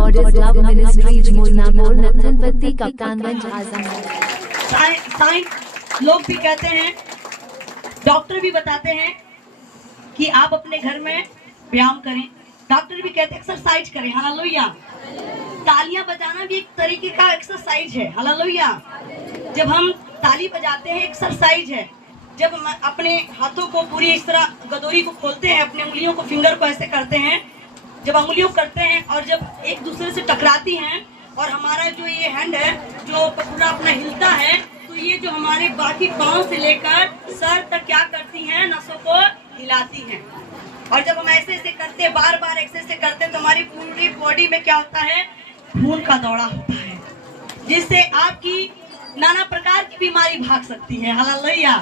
Goddess Love Ministry Jamunapur Nathanpatti Kaptanganj Azamgarh. Science लोग भी कहते हैं, डॉक्टर भी बताते हैं कि आप अपने घर में व्यायाम करें, डॉक्टर भी कहते हैं एक्सरसाइज करें। हालेलुया। तालियां बजाना भी एक तरीके का एक्सरसाइज है। हालेलुया। जब हम ताली बजाते हैं एक्सरसाइज है। जब हम अपने हाथों को पूरी इस तरह गदोरी को खोलते हैं, अपने उंगलियों को फिंगर को ऐसे करते हैं, जब उंगलियों करते हैं और जब एक दूसरे से टकराती हैं और हमारा जो ये हैंड है जो पूरा अपना हिलता है, तो ये जो हमारे बाकी पांव से लेकर सर तक क्या करती हैं, नसों को हिलाती हैं। और जब हम ऐसे ऐसे करते हैं, बार बार ऐसे करते हैं, तो हमारी पूरी बॉडी में क्या होता है, खून का दौड़ा होता है, जिससे आपकी नाना प्रकार की बीमारी भाग सकती है। हालेलुया।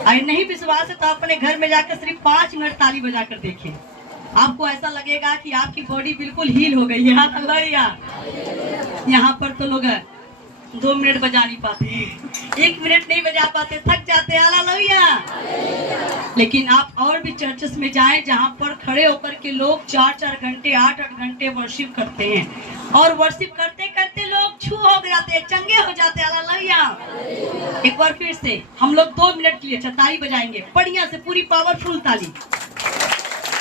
अगर नहीं विश्वास है तो अपने घर में जाकर सिर्फ 5 मिनट ताली बजाकर देखें, आपको ऐसा लगेगा कि आपकी बॉडी बिल्कुल हील हो गई है। हालेलुया। यहाँ पर तो लोग 2 मिनट बजा नहीं पाते, 1 मिनट नहीं बजा पाते, थक जाते हैं। हालेलुया। लेकिन आप और भी चर्चेस में जाएं जहाँ पर खड़े होकर के लोग 4-4 घंटे 8-8 घंटे वर्शिप करते हैं, और वर्शिप करते करते लोग छू हो जाते हैं, चंगे हो जाते हैं। हालेलुया। एक बार फिर से हम लोग 2 मिनट के लिए ताली बजाएंगे, बढ़िया से पूरी पावरफुल ताली,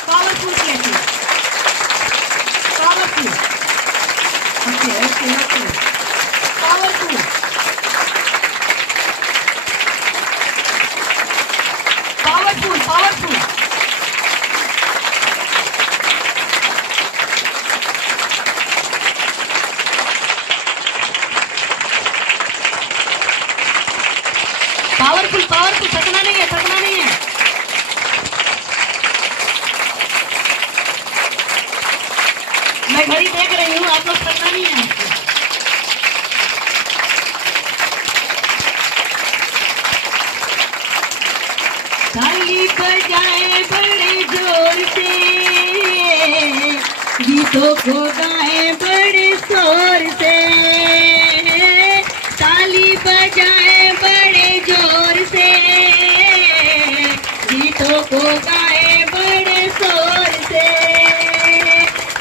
पावरफुल कैसे, powerful, okay okay okay, powerful, powerful, powerful, powerful, powerful, थकना नहीं है, थकना नहीं है। मैं घड़ी देख रही हूँ, आप लोग थकना नहीं है। ताली बजाए बड़े जोर से, गीतों को गाए बड़े शोर से, ताली बजाए बड़े जोर से, गीतों को गाए बड़े शोर से,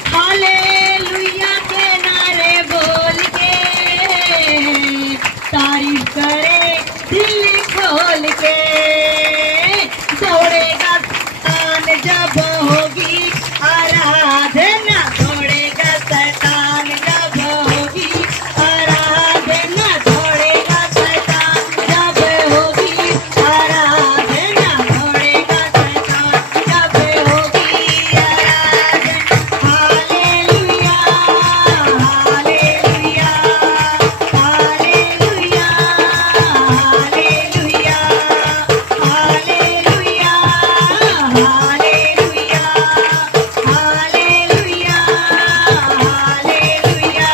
हालेलुया के नारे बोल के, तारीफ करे दिल खोल के, दौड़ेगा शैतान जब होगी आराधना, दौड़ेगा शैतान जब होगी आराधना, दौड़ेगा शैतान जब होगी आराधना, दौड़ेगा शैतान जब होगी आराधना। Hallelujah, hallelujah, hallelujah, hallelujah, hallelujah, hallelujah, hallelujah, hallelujah.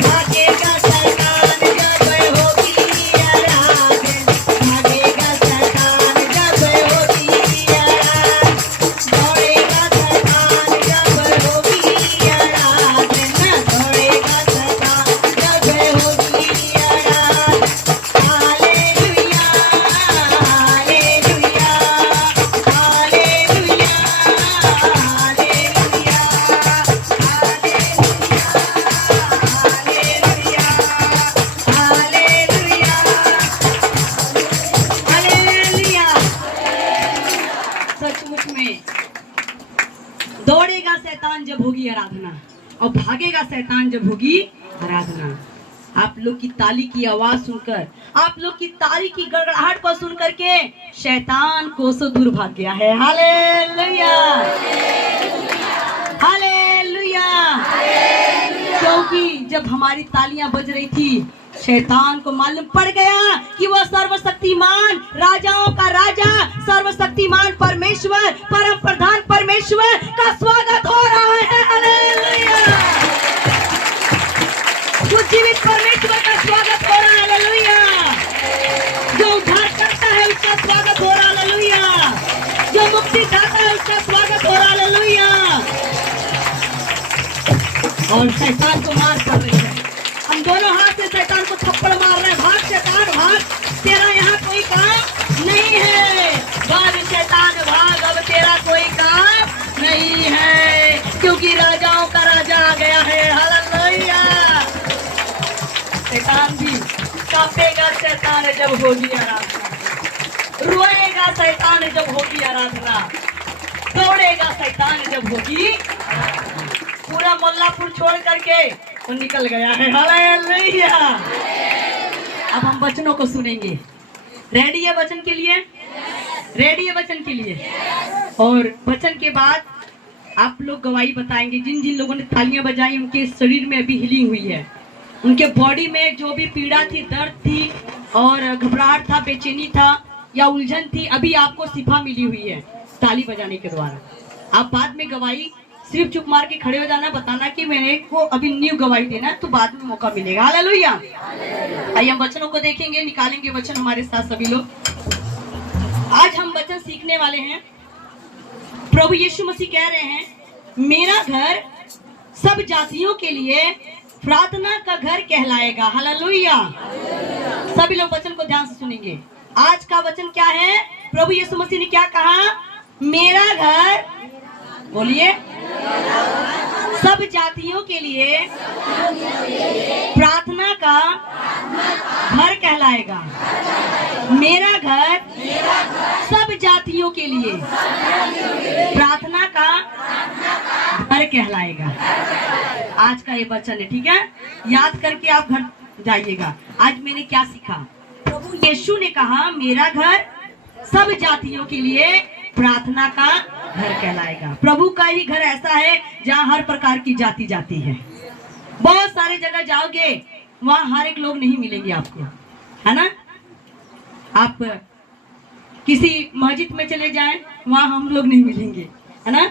भागेगा शैतान जब होगी आराधना, भागेगा शैतान जब होगी आराधना, दौड़ेगा शैतान जब होगी आराधना, दौड़ेगा शैतान जब होगी आराधना। Hallelujah, hallelujah, hallelujah, hallelujah, hallelujah, hallelujah. सचमुच में दौड़ेगा शैतान जब होगी आराधना, और भागेगा शैतान जब होगी आराधना। आप लोग की ताली की आवाज सुनकर, आप लोग की ताली की गड़गड़ाहट को सुन करके शैतान कोसों दूर भाग गया है। Hallelujah, hallelujah. क्योंकि जब हमारी तालियां बज रही थी, शैतान को मालूम पड़ गया कि वह सर्वशक्तिमान राजाओं का राजा, सर्वशक्तिमान परमेश्वर, परम प्रधान परमेश्वर का स्वागत हो रहा है। हालेलुया। जो जीवित परमेश्वर का स्वागत हो रहा है। हालेलुया। जो उद्धार करता है उसका स्वागत हो रहा है। हालेलुया। जो मुक्ति दाता है उसका स्वागत हो रहा है। हालेलुया। और शैतान को मार पड़ रही है, हम दोनों हाथ से शैतान को थप्पड़ मार रहे हैं। भाग शैतान भाग, तेरा यहाँ कोई काम नहीं है। भाग शैतान भाग, अब तेरा कोई काम नहीं है, क्योंकि राजाओं का राजा आ गया कांपेगा शैतान जब होगी आराधना, रोएगा शैतान जब होगी आराधना, दौड़ेगा शैतान जब होगी। पूरा मोल्लापुर छोड़ करके वो निकल गया है। हालेलुया। अब हम वचनों को सुनेंगे। रेडी है वचन के लिए? रेडी है वचन के लिए? और वचन के बाद आप लोग गवाही बताएंगे। जिन जिन लोगों ने तालियां बजाई उनके शरीर में अभी हीलिंग हुई है, उनके बॉडी में जो भी पीड़ा थी, दर्द थी और घबराहट था, बेचैनी था या उलझन थी, अभी आपको शिफा मिली हुई है ताली बजाने के द्वारा। आप बाद में गवाही सिर्फ चुप मार के खड़े हो जाना, बताना कि मैंने को अभी न्यू गवाही देना, तो बाद में मौका मिलेगा। हालेलुया। आइए हम वचनों को देखेंगे, निकालेंगे वचन हमारे साथ सभी लोग। आज हम वचन सीखने वाले हैं। प्रभु यीशु मसीह कह रहे हैं, मेरा घर सब जातियों के लिए प्रार्थना का घर कहलाएगा। हालेलुया। सभी लोग वचन को ध्यान से सुनेंगे। आज का वचन क्या है? प्रभु यीशु मसीह ने क्या कहा? मेरा घर, बोलिए, सब जातियों के लिए प्रार्थना का घर कहलाएगा। मेरा घर सब जातियों के लिए प्रार्थना का घर कहलाएगा। आज का ये वचन है, ठीक है? याद करके आप घर जाइएगा। आज मैंने क्या सीखा? प्रभु यीशु ने कहा, मेरा घर सब जातियों के लिए प्रार्थना का घर कहलाएगा। प्रभु का ही घर ऐसा है जहाँ हर प्रकार की जाति जाती है। बहुत सारे जगह जाओगे, वहाँ हर एक लोग नहीं मिलेंगे आपको, है ना? आप किसी मस्जिद में चले जाएं, वहाँ हम लोग नहीं मिलेंगे, है ना?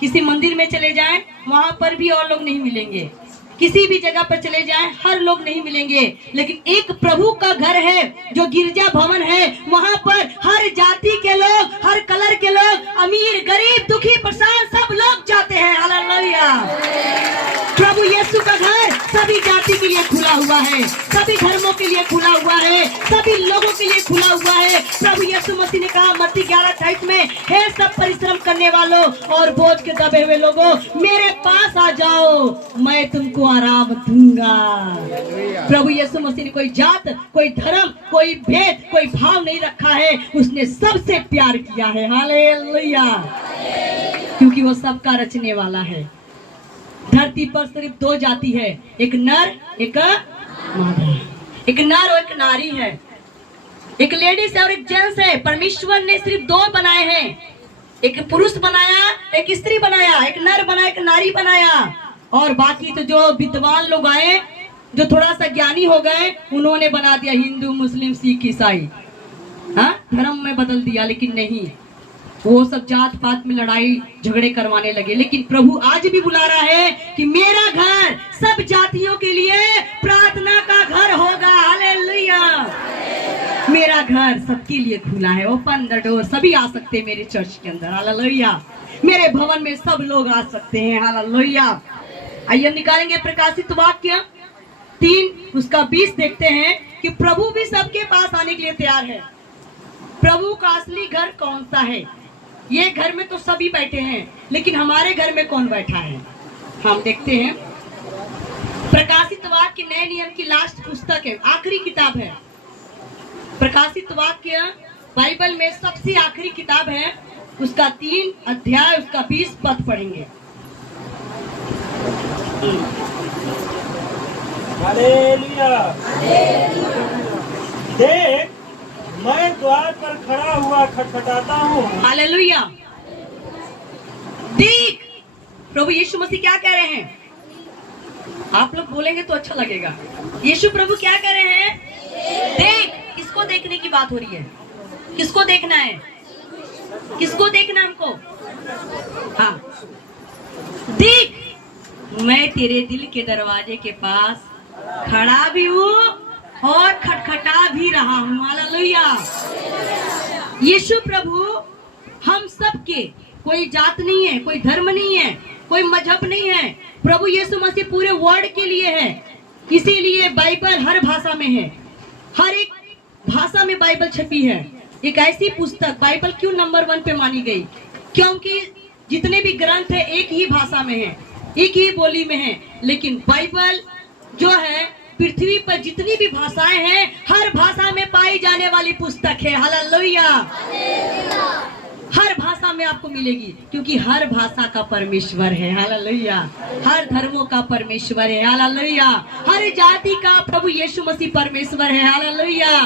किसी मंदिर में चले जाएं, वहाँ पर भी और लोग नहीं मिलेंगे। किसी भी जगह पर चले जाएं, हर लोग नहीं मिलेंगे। लेकिन एक प्रभु का घर है जो गिरजा भवन है, वहाँ पर हर जाति के लोग, हर कलर के लोग, अमीर, गरीब, दुखी, परेशान, सब लोग जाते हैं। हालेलुया। प्रभु यीशु का घर सभी जाति के लिए खुला हुआ है, सभी धर्मों के लिए खुला हुआ है, सभी लोगों के लिए खुला हुआ है। प्रभु यीशु मसीह ने कहा मत्ती 11:28 में, हे सब परिश्रम करने वालों और बोझ के दबे हुए लोगों, मेरे पास आ जाओ, मैं तुमको आराम दूंगा। प्रभु यीशु मसीह ने कोई जात, कोई धर्म, कोई भेद, कोई भाव नहीं रखा है। उसने सबसे प्यार किया है। हालेलुया। क्योंकि वो सबका रचने वाला है। धरती पर सिर्फ दो जाति है, एक नर, एक मादा। एक नर और एक नारी है, एक लेडीज है और एक जेंट्स है। परमेश्वर ने सिर्फ दो बनाए हैं, एक पुरुष बनाया, एक स्त्री बनाया, एक नर बनाया, एक नारी बनाया। और बाकी तो जो विद्वान लोग आए, जो थोड़ा सा ज्ञानी हो गए, उन्होंने बना दिया हिंदू, मुस्लिम, सिख, ईसाई, हाँ, धर्म में बदल दिया। लेकिन नहीं, वो सब जात पात में लड़ाई झगड़े करवाने लगे। लेकिन प्रभु आज भी बुला रहा है कि मेरा घर सब जातियों के लिए प्रार्थना का घर होगा। हालेलुया। मेरा घर सबके लिए खुला है, ओपन द डोर। सभी आ सकते हैं मेरे चर्च के अंदर। हालेलुया। मेरे भवन में सब लोग आ सकते हैं। हालेलुया। आइए हम निकालेंगे प्रकाशित वाक्य 3 उसका 20 देखते हैं कि प्रभु भी सबके पास आने के लिए तैयार है। प्रभु का असली घर कौन सा है? ये घर में तो सभी बैठे हैं, लेकिन हमारे घर में कौन बैठा है? हम देखते हैं। प्रकाशित वाक्य नए नियम की लास्ट पुस्तक है, आखिरी किताब है। प्रकाशित वाक्य बाइबल में सबसे आखिरी किताब है। उसका 3 अध्याय, उसका 20 पद पढ़ेंगे। हालेलुया। देख, मैं द्वार पर खड़ा हुआ खटखटाता हूँ। हालेलुया। देख, प्रभु यीशु मसीह क्या कह रहे हैं? आप लोग बोलेंगे तो अच्छा लगेगा। यीशु प्रभु क्या कह रहे हैं? देख। किसको देखने की बात हो रही है? किसको देखना है? किसको देखना हमको? हाँ, देख, मैं तेरे दिल के दरवाजे के पास खड़ा भी हूँ और खटखटा भी रहा हूँ। हालेलुया। यीशु प्रभु हम सब के, कोई जात नहीं है, कोई धर्म नहीं है, कोई मजहब नहीं है। प्रभु यीशु मसीह पूरे वर्ल्ड के लिए है। इसीलिए बाइबल हर भाषा में है, हर एक भाषा में बाइबल छपी है। एक ऐसी पुस्तक, बाइबल क्यों नंबर 1 पे मानी गई? क्योंकि जितने भी ग्रंथ है एक ही भाषा में है, एक ही बोली में है। लेकिन बाइबल जो है पृथ्वी पर जितनी भी भाषाएं हैं, हर भाषा में पाई जाने वाली पुस्तक है। हालेलुया। हर भाषा में आपको मिलेगी, क्योंकि हर भाषा का परमेश्वर है। हालेलुया। हर धर्मों का परमेश्वर है। हालेलुया। हर जाति का प्रभु यीशु मसीह परमेश्वर है। हालेलुया।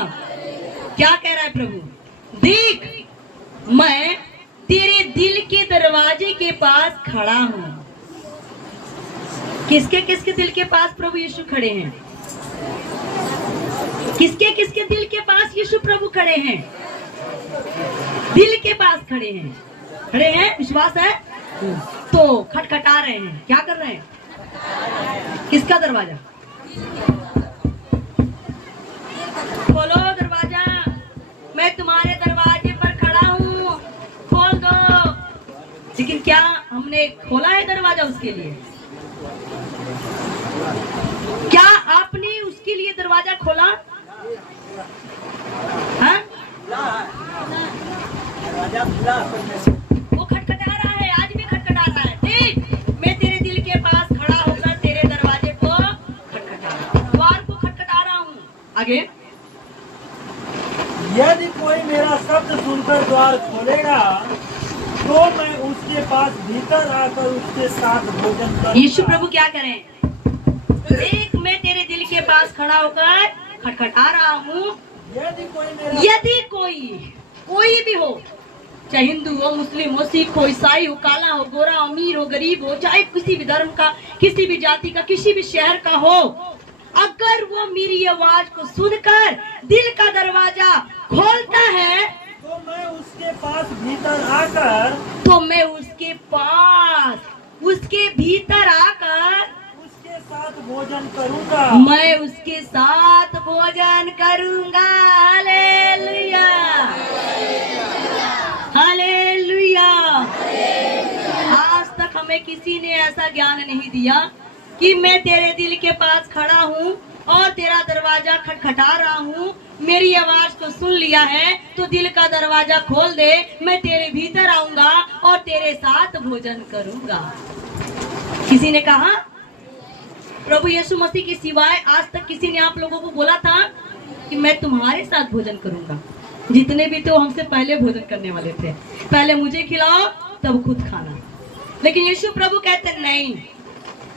क्या कह रहा है प्रभु? देख, मैं तेरे दिल के दरवाजे के पास खड़ा हूं। किसके किसके दिल के पास प्रभु यीशु खड़े हैं? किसके किसके दिल के पास यीशु प्रभु खड़े हैं? दिल के पास खड़े हैं। खड़े हैं, विश्वास है तो खटखटा रहे हैं। क्या कर रहे हैं? किसका दरवाजा? खोलो दरवाजा, मैं तुम्हारे दरवाजे पर खड़ा हूँ, खोल दो। लेकिन क्या हमने खोला है दरवाजा उसके लिए? क्या आपने उसके लिए दरवाजा खोला? हाँ? वो खटखटा रहा है, आज भी खटखटा रहा है। देख, मैं तेरे दिल के पास खड़ा होकर तेरे दरवाजे को द्वार को खटखटा रहा हूँ। आगे, यदि कोई मेरा शब्द सुनकर द्वार खोलेगा तो मैं उसके पास भीतर आकर उसके साथ भोजन करूंगा। यीशु प्रभु क्या करें? देख, मैं तेरे दिल के पास खड़ा होकर खटखटा रहा हूँ। यदि कोई भी हो, चाहे हिंदू हो, मुस्लिम हो, सिख हो, ईसाई हो, काला हो, गोरा, अमीर हो, गरीब हो, चाहे किसी भी धर्म का, किसी भी जाति का, किसी भी शहर का हो, अगर वो मेरी आवाज को सुनकर दिल का दरवाजा खोलता है तो मैं उसके पास भीतर आकर उसके भीतर आकर उसके साथ भोजन करूंगा। मैं उसके साथ भोजन करूंगा। हालेलुया। हालेलुया। आज तक हमें किसी ने ऐसा ज्ञान नहीं दिया कि मैं तेरे दिल के पास खड़ा हूँ और तेरा दरवाजा खटखटा रहा हूँ, मेरी आवाज को सुन लिया है तो दिल का दरवाजा खोल दे, मैं तेरे भीतर आऊंगा और तेरे साथ भोजन करूंगा। किसी ने कहा? प्रभु यीशु मसीह के सिवाय आज तक किसी ने आप लोगों को बोला था कि मैं तुम्हारे साथ भोजन करूंगा? जितने भी तो हमसे पहले भोजन करने वाले थे, पहले मुझे खिलाओ तब खुद खाना। लेकिन यीशु प्रभु कहते नहीं,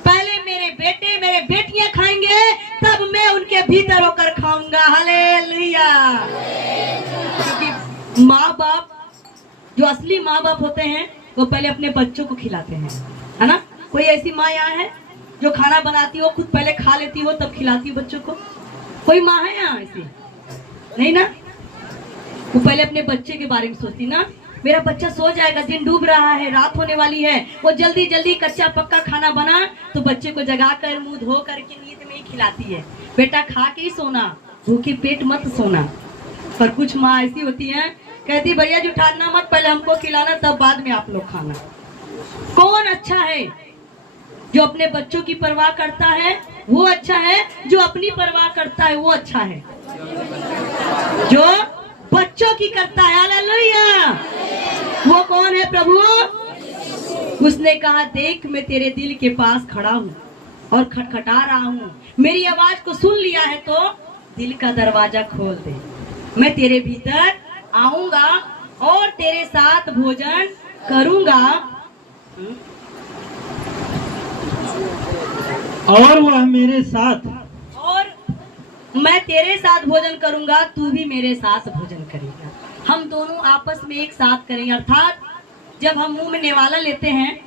पहले मेरे बेटे मेरे बेटियां खाएंगे तब मैं उनके भीतर होकर खाऊंगा। हालेलुया। क्योंकि माँ बाप, जो असली माँ बाप होते हैं, वो पहले अपने बच्चों को खिलाते हैं, है ना? कोई ऐसी माँ यहाँ है जो खाना बनाती हो, खुद पहले खा लेती हो तब खिलाती हो बच्चों को? कोई माँ है यहाँ ऐसी? नहीं ना? वो पहले अपने बच्चे के बारे में सोचती ना, मेरा बच्चा सो जाएगा, दिन डूब रहा है, रात होने वाली है, वो जल्दी जल्दी कच्चा पक्का खाना बना तो बच्चे को जगाकर मुंह धो करके नींद में ही खिलाती है। बेटा खा के ही सोना, भूखे पेट मत सोना। पर कुछ माँ ऐसी होती हैं, कहती भैया जुठाना मत, पहले हमको खिलाना तब बाद में आप लोग खाना। कौन अच्छा है? जो अपने बच्चों की परवाह करता है वो अच्छा है, जो अपनी परवाह करता है वो अच्छा है, जो बच्चों की करता है। हालेलुया। वो कौन है? प्रभु। उसने कहा, देख, मैं तेरे दिल के पास खड़ा हूँ और खटखटा रहा हूँ, मेरी आवाज को सुन लिया है तो दिल का दरवाजा खोल दे, मैं तेरे भीतर आऊंगा और तेरे साथ भोजन करूंगा और वह मेरे साथ, और मैं तेरे साथ भोजन करूंगा, तू भी मेरे साथ भोजन करेगा। हम दोनों आपस में एक साथ करेंगे। अर्थात जब हम मुंह में नेवाला लेते हैं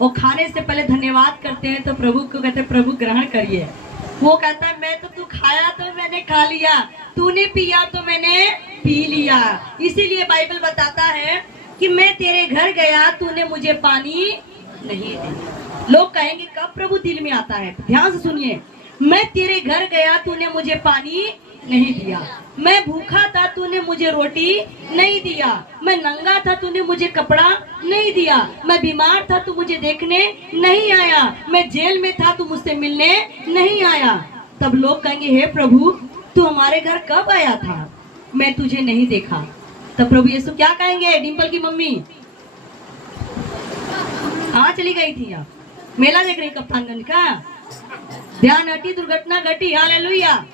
और खाने से पहले धन्यवाद करते हैं तो प्रभु को कहते हैं, प्रभु ग्रहण करिए। वो कहता है, मैं तो तू खाया तो मैंने खा लिया, तूने पिया तो मैंने पी लिया। इसीलिए बाइबल बताता है कि मैं तेरे घर गया, तूने मुझे पानी नहीं दिया। लोग कहेंगे कब प्रभु दिल में आता है? ध्यान से सुनिए, मैं तेरे घर गया, तूने मुझे पानी नहीं दिया, मैं भूखा था, तूने मुझे रोटी नहीं दिया, मैं नंगा था, तूने मुझे कपड़ा नहीं दिया, मैं बीमार था, तू मुझे देखने नहीं आया, मैं जेल में था, तू मुझसे मिलने नहीं आया। तब लोग कहेंगे, हे प्रभु, तू हमारे घर कब आया था? मैं तुझे नहीं देखा। तब प्रभु यीशु क्या कहेंगे? डिम्पल की मम्मी कहाँ चली गई थी? आप मेला देख रही कप्तानगंज का? ध्यान हटी दुर्घटना घटी। हालेलुया।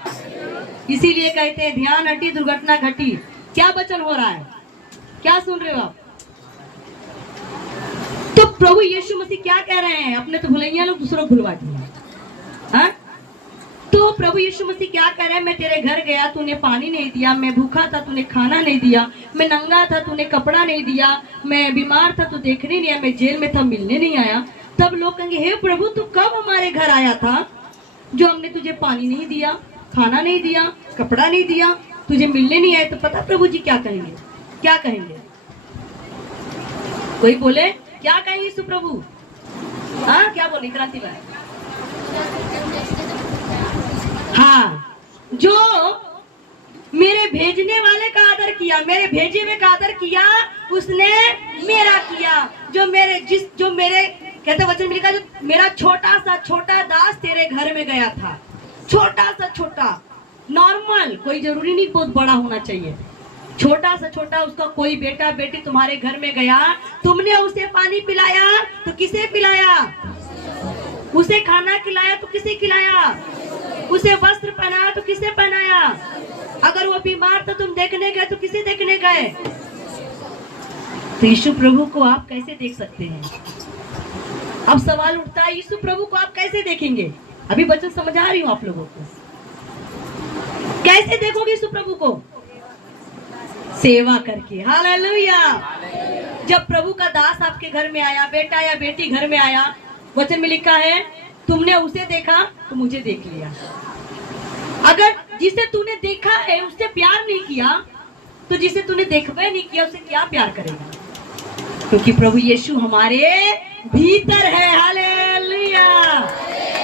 इसीलिए कहते हैं ध्यान हटी दुर्घटना घटी। क्या वचन हो रहा है? क्या सुन रहे हो आप? तो प्रभु यीशु मसीह क्या कह रहे हैं? अपने तो भुलैया लोग दूसरों को भुलवा दिए। हाँ? तो प्रभु यीशु मसीह क्या कह रहे हैं? मैं तेरे घर गया, तूने पानी नहीं दिया। मैं भूखा था, तूने खाना नहीं दिया। मैं नंगा था, तूने कपड़ा नहीं दिया। मैं बीमार था, तू देखने नहीं आया। मैं जेल में था, मिलने नहीं आया। तब लोग कहेंगे, हे प्रभु, तू कब हमारे घर आया था जो हमने तुझे पानी नहीं दिया, खाना नहीं दिया, कपड़ा नहीं दिया, तुझे मिलने नहीं आए? तो पता प्रभु जी क्या कहेंगे? क्या कहेंगे? कोई बोले क्या कहेंगे यीशु प्रभु? हाँ, क्या बोले क्रांति भाई? हाँ, जो मेरे भेजने वाले का आदर किया, मेरे भेजे हुए का आदर किया, उसने मेरा किया। जो मेरे कहते वचन में लिखा, जो मेरा छोटा सा छोटा दास तेरे घर में गया था। छोटा सा छोटा, नॉर्मल, कोई जरूरी नहीं बहुत बड़ा होना चाहिए। छोटा सा छोटा उसका कोई बेटा बेटी तुम्हारे घर में गया, तुमने उसे पानी पिलाया तो किसे पिलाया? उसे खाना खिलाया तो किसे खिलाया? उसे वस्त्र पहनाया तो किसे पहनाया? अगर वो बीमार था तुम देखने गए तो किसे देखने गए? तो यीशु प्रभु को आप कैसे देख सकते हैं? अब सवाल उठता है, यीशु प्रभु को आप कैसे देखेंगे? अभी वचन समझा रही हूँ आप लोगों को। कैसे देखोगे यीशु प्रभु को? सेवा करके। हालेलुया। जब प्रभु का दास आपके घर में आया, बेटा या बेटी घर में आया, वचन में लिखा है तुमने उसे देखा तो मुझे देख लिया। अगर जिसे तूने देखा है उससे प्यार नहीं किया तो जिसे तूने देखा नहीं किया उससे क्या प्यार करेगा? क्योंकि प्रभु यीशु हमारे भीतर है। हालेलुया।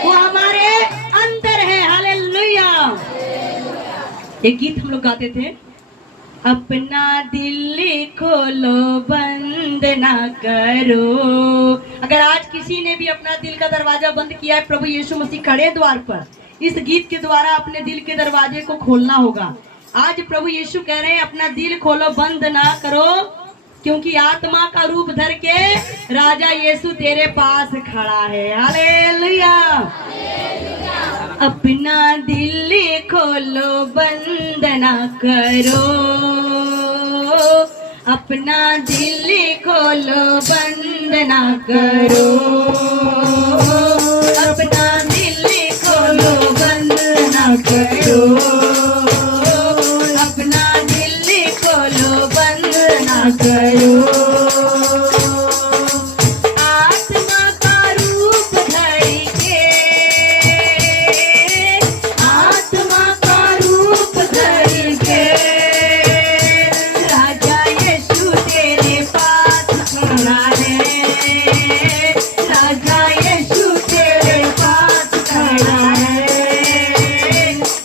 वो हमारे अंदर है। हालेलुया। एक गीत हम लोग गाते थे, अपना दिल खोलो बंद ना करो। अगर आज किसी ने भी अपना दिल का दरवाजा बंद किया है, प्रभु यीशु मसीह खड़े द्वार पर, इस गीत के द्वारा अपने दिल के दरवाजे को खोलना होगा। आज प्रभु यीशु कह रहे हैं अपना दिल खोलो बंद ना करो, क्योंकि आत्मा का रूप धर के राजा यीशु तेरे पास खड़ा है। हालेलुया। अपना दिल खोलो बंद ना करो, अपना दिल खोलो बंद ना करो, अपना दिल खोलो बंद ना करो, अपना दिल खोलो बंद ना करो। आत्मा का रूप धर के, आत्मा का रूप धर के राजा यीशु तेरे पास खड़ा है, राजा यीशु तेरे पास खड़ा है,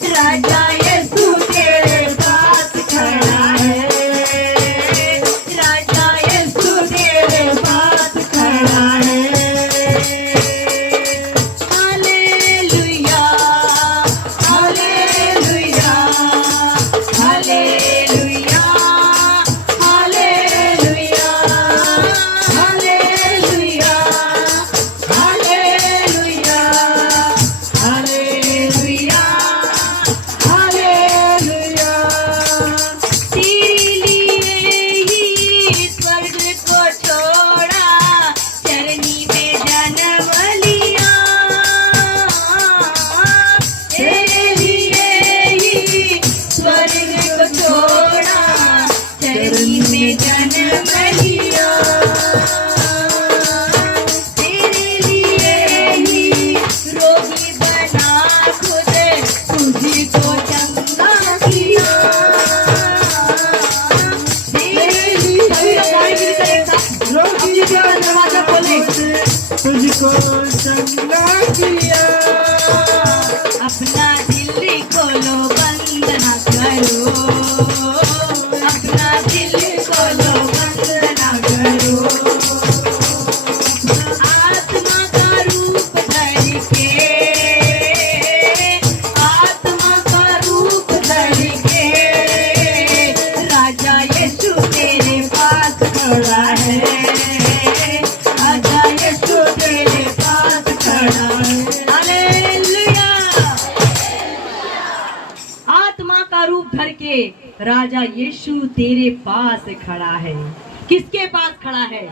राजा यीशु तेरे पास खड़ा है, राजा यीशु तेरे पास खड़ा है। Hallelujah, hallelujah, hallelujah, hallelujah, hallelujah, hallelujah, hallelujah, hallelujah. तेरे लिए ही स्वर्ग को छोड़ा, चरनी में जन्म लिया। तेरे लिए ही स्वर्ग को छोड़ा, चरनी में जन्म लिया। तेरे लिए ही रोगी बना खुद तुझको चंगा किया। तेरे लिए रोगी दरवाजा खोले, तुझको चंगा किया। अपना दिल खोलो बंद ना करो, अपना दिल खोलो बंद ना करो। आत्मा का रूप धर के, आत्मा का रूप धर के राजा यीशु तेरे पास खड़ा है, राजा यीशु तेरे पास खड़ा है। हालेलुया। राजा यीशु तेरे पास खड़ा है। किसके पास खड़ा है?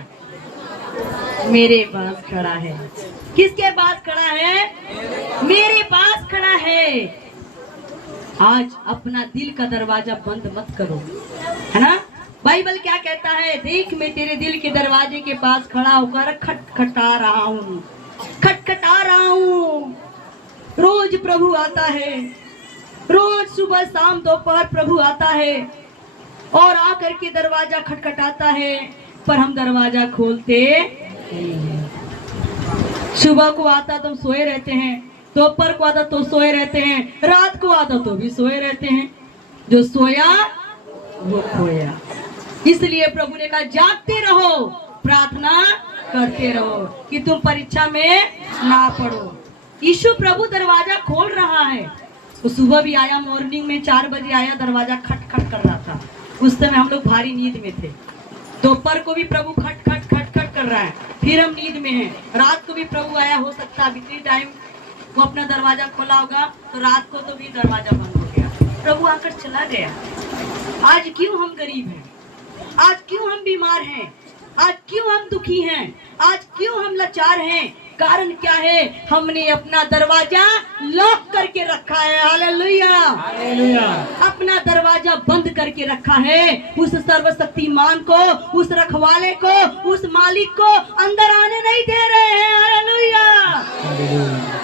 मेरे पास खड़ा है। किसके पास खड़ा है? मेरे पास खड़ा है। आज अपना दिल का दरवाजा बंद मत करो, है ना? बाइबल क्या कहता है? देख मैं तेरे दिल के दरवाजे के पास खड़ा होकर खटखटा रहा हूँ, खटखटा रहा हूँ। रोज प्रभु आता है, रोज सुबह शाम दोपहर प्रभु आता है और आकर के दरवाजा खटखटाता है, पर हम दरवाजा खोलते नहीं हैं। सुबह को आता तो हम सोए रहते हैं, दोपहर को आता तो सोए रहते हैं, रात को आता तो भी सोए रहते हैं। जो सोया वो खोया। इसलिए प्रभु ने कहा जागते रहो, प्रार्थना करते रहो कि तुम परीक्षा में ना पड़ो। यीशु प्रभु दरवाजा खोल रहा है। वो सुबह भी आया, मॉर्निंग में 4 बजे आया, दरवाजा खट खट कर रहा था। उस समय हम लोग भारी नींद में थे। दोपहर को भी प्रभु खट खट खट खट कर रहा है, फिर हम नींद में हैं। रात को भी प्रभु आया, हो सकता है इतनी टाइम वो अपना दरवाजा खोला होगा, तो रात को तो भी दरवाजा बंद हो गया, प्रभु आकर चला गया। आज क्यों हम गरीब हैं? आज क्यों हम बीमार हैं? आज क्यों हम दुखी हैं? आज क्यों हम लाचार हैं? कारण क्या है? हमने अपना दरवाजा लॉक करके रखा है। Hallelujah, hallelujah. अपना दरवाजा बंद करके रखा है। उस सर्वशक्तिमान को, उस रखवाले को, उस मालिक को अंदर आने नहीं दे रहे हैं। हालेलुया।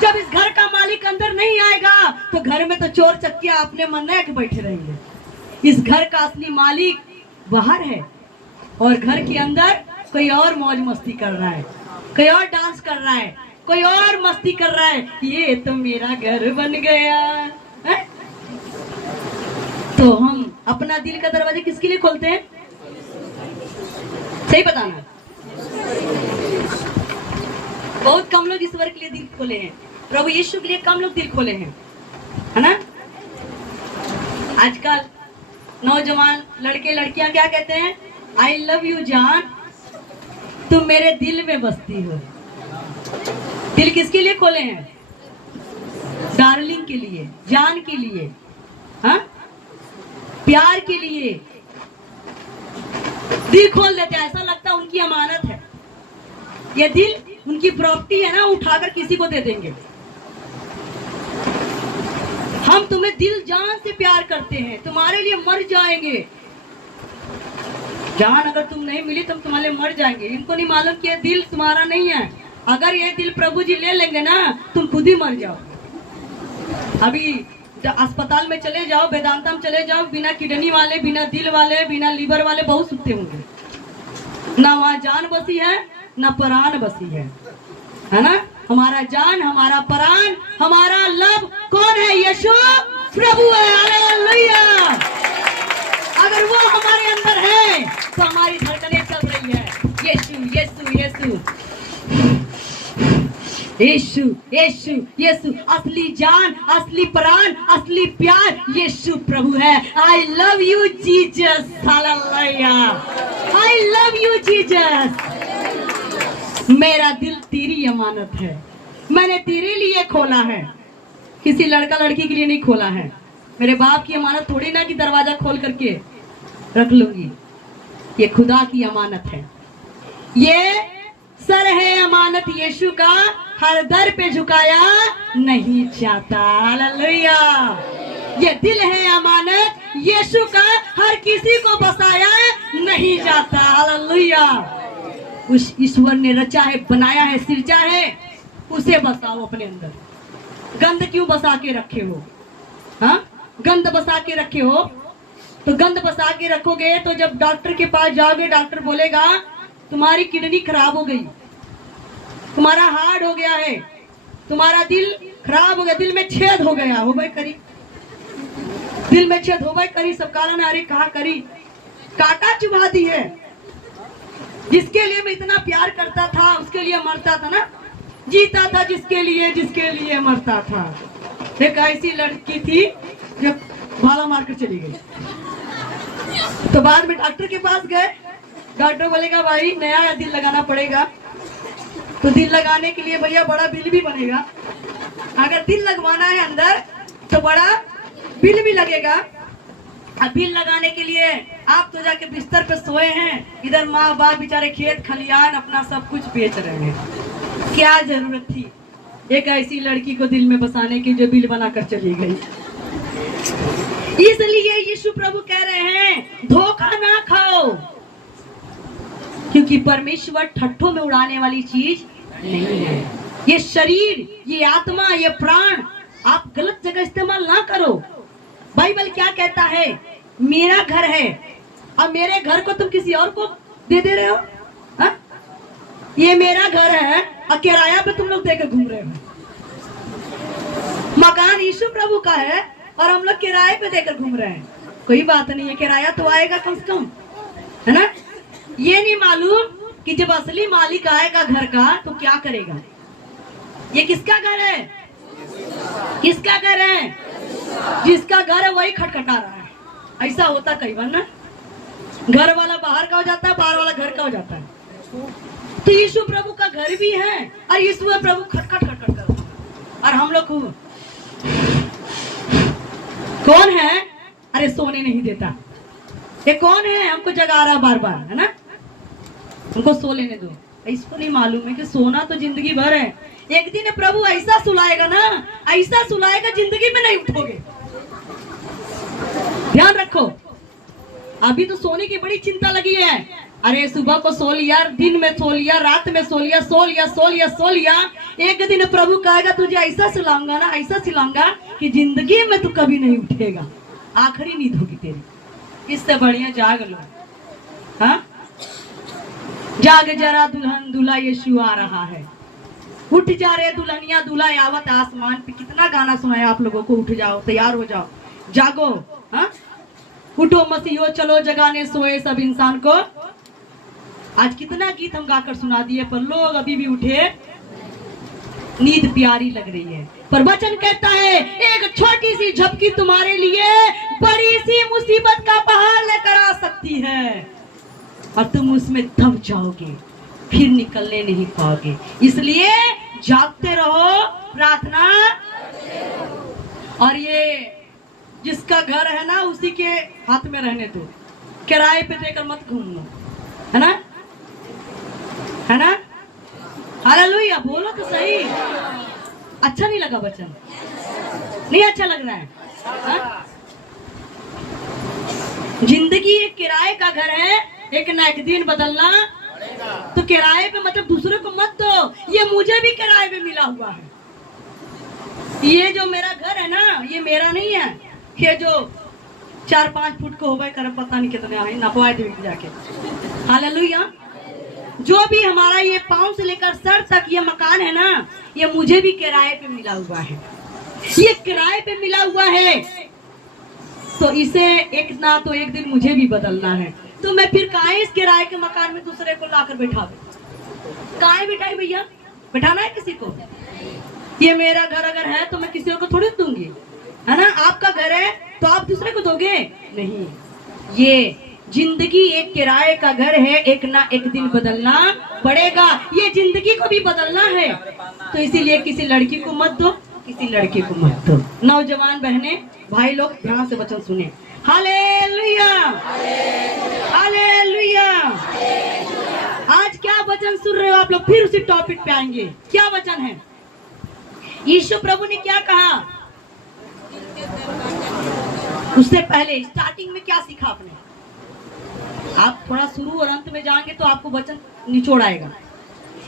जब इस घर का मालिक अंदर नहीं आएगा तो घर में तो चोर चक्कियां अपने मन के बैठे रहेंगे। इस घर का असली मालिक बाहर है और घर के अंदर कोई और मौज मस्ती कर रहा है, कोई और डांस कर रहा है, कोई और मस्ती कर रहा है। ये तो मेरा घर बन गया है? तो हम अपना दिल का दरवाजा किसके लिए खोलते हैं? सही बताना। बहुत कम लोग ईश्वर के लिए दिल खोले हैं, प्रभु यीशु के लिए कम लोग दिल खोले हैं, है ना? आजकल नौजवान लड़के लड़कियां क्या कहते हैं? आई लव यू जान, तुम मेरे दिल में बसती हो। दिल किसके लिए खोले हैं? डार्लिंग के लिए, जान के लिए, हाँ, प्यार के लिए दिल खोल देते हैं। ऐसा लगता है उनकी अमानत है, ये दिल उनकी प्रॉपर्टी है ना, उठाकर किसी को दे देंगे। हम तुम्हें दिल जान से प्यार करते हैं, तुम्हारे लिए मर जाएंगे। जान अगर तुम नहीं मिली तो हम तुम्हारे लिए मर जाएंगे। इनको नहीं मालूम कि ये दिल तुम्हारा नहीं है। अगर ये दिल प्रभु जी ले लेंगे ना, तुम खुद ही मर जाओ। अभी अस्पताल में चले जाओ, वेदांता में चले जाओ, बिना किडनी वाले, बिना दिल वाले, बिना लीवर वाले बहुत सुनते होंगे। ना वहाँ जान बसी है, ना प्राण बसी है ना? हमारा जान, हमारा प्राण, हमारा लव कौन है? यीशु प्रभु है। हालेलुया। अगर वो हमारे अंदर है तो हमारी धड़कनें चल रही है। यीशु यीशु यीशु यीशु यीशु यीशु, असली जान, असली प्राण, असली प्यार यीशु प्रभु है। I love you Jesus. Hallelujah. I love you Jesus. मेरा दिल तेरी अमानत है, मैंने तेरे लिए खोला है, किसी लड़का लड़की के लिए नहीं खोला है। मेरे बाप की अमानत थोड़ी ना कि दरवाजा खोल करके रख लूंगी। ये खुदा की अमानत है, ये सर है अमानत यीशु का, हर दर पे झुकाया नहीं जाता। हालेलुया। ये दिल है अमानत यीशु का, हर किसी को बसाया नहीं जाता। हालेलुया। उस ईश्वर ने रचा है, बनाया है, सिरजा है, उसे बसाओ अपने अंदर। गंद क्यों बसा के रखे हो? हाँ, गंद बसा के रखे हो तो गंद बसा के रखोगे तो जब डॉक्टर के पास जाओगे, डॉक्टर बोलेगा तुम्हारी किडनी खराब हो गई, तुम्हारा हार्ट हो गया है, तुम्हारा दिल खराब हो गया, दिल में छेद हो गया। हो भाई करी, दिल में छेद हो भाई करी। सब काला ने अरे कहा करी, कांटा चुभा दी है। जिसके लिए मैं इतना प्यार करता था उसके लिए मरता था ना, जीता था जिसके लिए मरता था। एक ऐसी लड़की थी जो भाला मारकर चली गई। तो बाद में डॉक्टर के पास गए, डॉक्टर बोलेगा भाई नया दिल लगाना पड़ेगा। तो दिल लगाने के लिए भैया बड़ा बिल भी बनेगा। अगर दिल लगवाना है अंदर तो बड़ा बिल भी लगेगा। अब बिल लगाने के लिए आप तो जाके बिस्तर पे सोए हैं, इधर माँ बाप बेचारे खेत खलियान अपना सब कुछ बेच रहे हैं। क्या जरूरत थी एक ऐसी लड़की को दिल में बसाने की जो बिल बनाकर चली गई। इसलिए यीशु प्रभु कह रहे हैं धोखा ना खाओ, क्योंकि परमेश्वर ठट्ठों में उड़ाने वाली चीज नहीं है। ये शरीर, ये आत्मा, ये प्राण आप गलत जगह इस्तेमाल ना करो। बाइबल क्या कहता है? मेरा घर है और मेरे घर को तुम किसी और को दे रहे हो। हा? ये मेरा घर है और किराया पे तुम लोग देकर घूम रहे हो। मकान यीशु प्रभु का है और हम लोग किराए पे देकर घूम रहे हैं। कोई बात नहीं है, किराया तो आएगा कम से कम, है ना? ये नहीं मालूम कि जब असली मालिक आएगा घर का तो क्या करेगा। ये किसका घर है? किसका घर है? जिसका घर है वही खटखटा रहा है। ऐसा होता कई बार ना, घर वाला बाहर का हो जाता है, बाहर वाला घर का हो जाता है। तो यीशु प्रभु का घर भी है और यीशु प्रभु खटखट खटखट कर, और हम लोग कौन है? अरे सोने नहीं देता। ये कौन है? हमको जगा रहा बार बार, है ना? हमको सो लेने दो। इसको नहीं मालूम है कि सोना तो जिंदगी भर है। एक दिन प्रभु ऐसा सुलाएगा ना, ऐसा सुलाएगा जिंदगी में नहीं उठोगे। ध्यान रखो, अभी तो सोने की बड़ी चिंता लगी है। अरे सुबह को सो लिया, दिन में सो लिया, रात में सो लिया, सो लिया, सो लिया, सो लिया। एक दिन प्रभु कहेगा तुझे ऐसा सुलाऊंगा ना, ऐसा सुलाऊंगा कि जिंदगी में तू कभी नहीं उठेगा, आखिरी नींद होगी तेरी। इससे बढ़िया जाग लो। हाँ, जाग जरा दुल्हन दूल्हा यीशु आ रहा है। उठ जा रे दुल्हनिया दूल्हा आवत आसमान पे। कितना गाना सुनाया आप लोगों को, उठ जाओ, तैयार हो जाओ, जागो। हाँ, उठो मसीहो चलो जगाने सोए सब इंसान को। आज कितना गीत हम गाकर सुना दिए, पर लोग अभी भी उठे, नींद प्यारी लग रही है। पर वचन कहता है एक छोटी सी झपकी तुम्हारे लिए बड़ी सी मुसीबत का पहाड़ लेकर आ सकती है, और तुम उसमें दब जाओगे, फिर निकलने नहीं पाओगे। इसलिए जागते रहो, प्रार्थना। और ये जिसका घर है ना उसी के हाथ में रहने दो, किराए पे देकर मत घूमो, है ना? है ना? हालेलुया, बोलो तो सही। अच्छा नहीं लगा वचन? नहीं अच्छा लग रहा है? हा? जिंदगी एक किराए का घर है, एक ना एक दिन बदलना। तो किराए पे मतलब दूसरे को मत दो, ये मुझे भी किराए पे मिला हुआ है। ये जो मेरा घर है ना, ये मेरा नहीं है। ये जो 4-5 फुट को होगा कर, पता नहीं कितने आए, नपवाए देंगे जाके। हालेलुया। जो भी हमारा ये पांव से लेकर सर तक ये मकान है ना, ये मुझे भी किराए पे मिला हुआ है। ये किराए पे मिला हुआ है, तो इसे एक ना तो एक दिन मुझे भी बदलना है। तो मैं फिर काहे इस किराए के मकान में दूसरे को लाकर बैठा दूं? काहे बिठाई भैया? बैठाना है किसी को? ये मेरा घर अगर है तो मैं किसी को थोड़ी दूंगी, है ना? आपका घर है तो आप दूसरे को दोगे? नहीं। ये जिंदगी एक किराए का घर है, एक ना एक दिन बदलना पड़ेगा। ये जिंदगी को भी बदलना है, तो इसीलिए किसी लड़की को मत दो, किसी लड़के को मत दो। नौजवान बहने भाई लोग ध्यान से वचन सुने। Hallelujah, hallelujah. आज क्या वचन सुन रहे हो आप लोग? फिर उसी टॉपिक पे आएंगे। क्या वचन है? यीशु प्रभु ने क्या कहा? उससे पहले स्टार्टिंग में क्या सीखा आपने? आप थोड़ा शुरू और अंत में जाएंगे तो आपको वचन निचोड़ आएगा।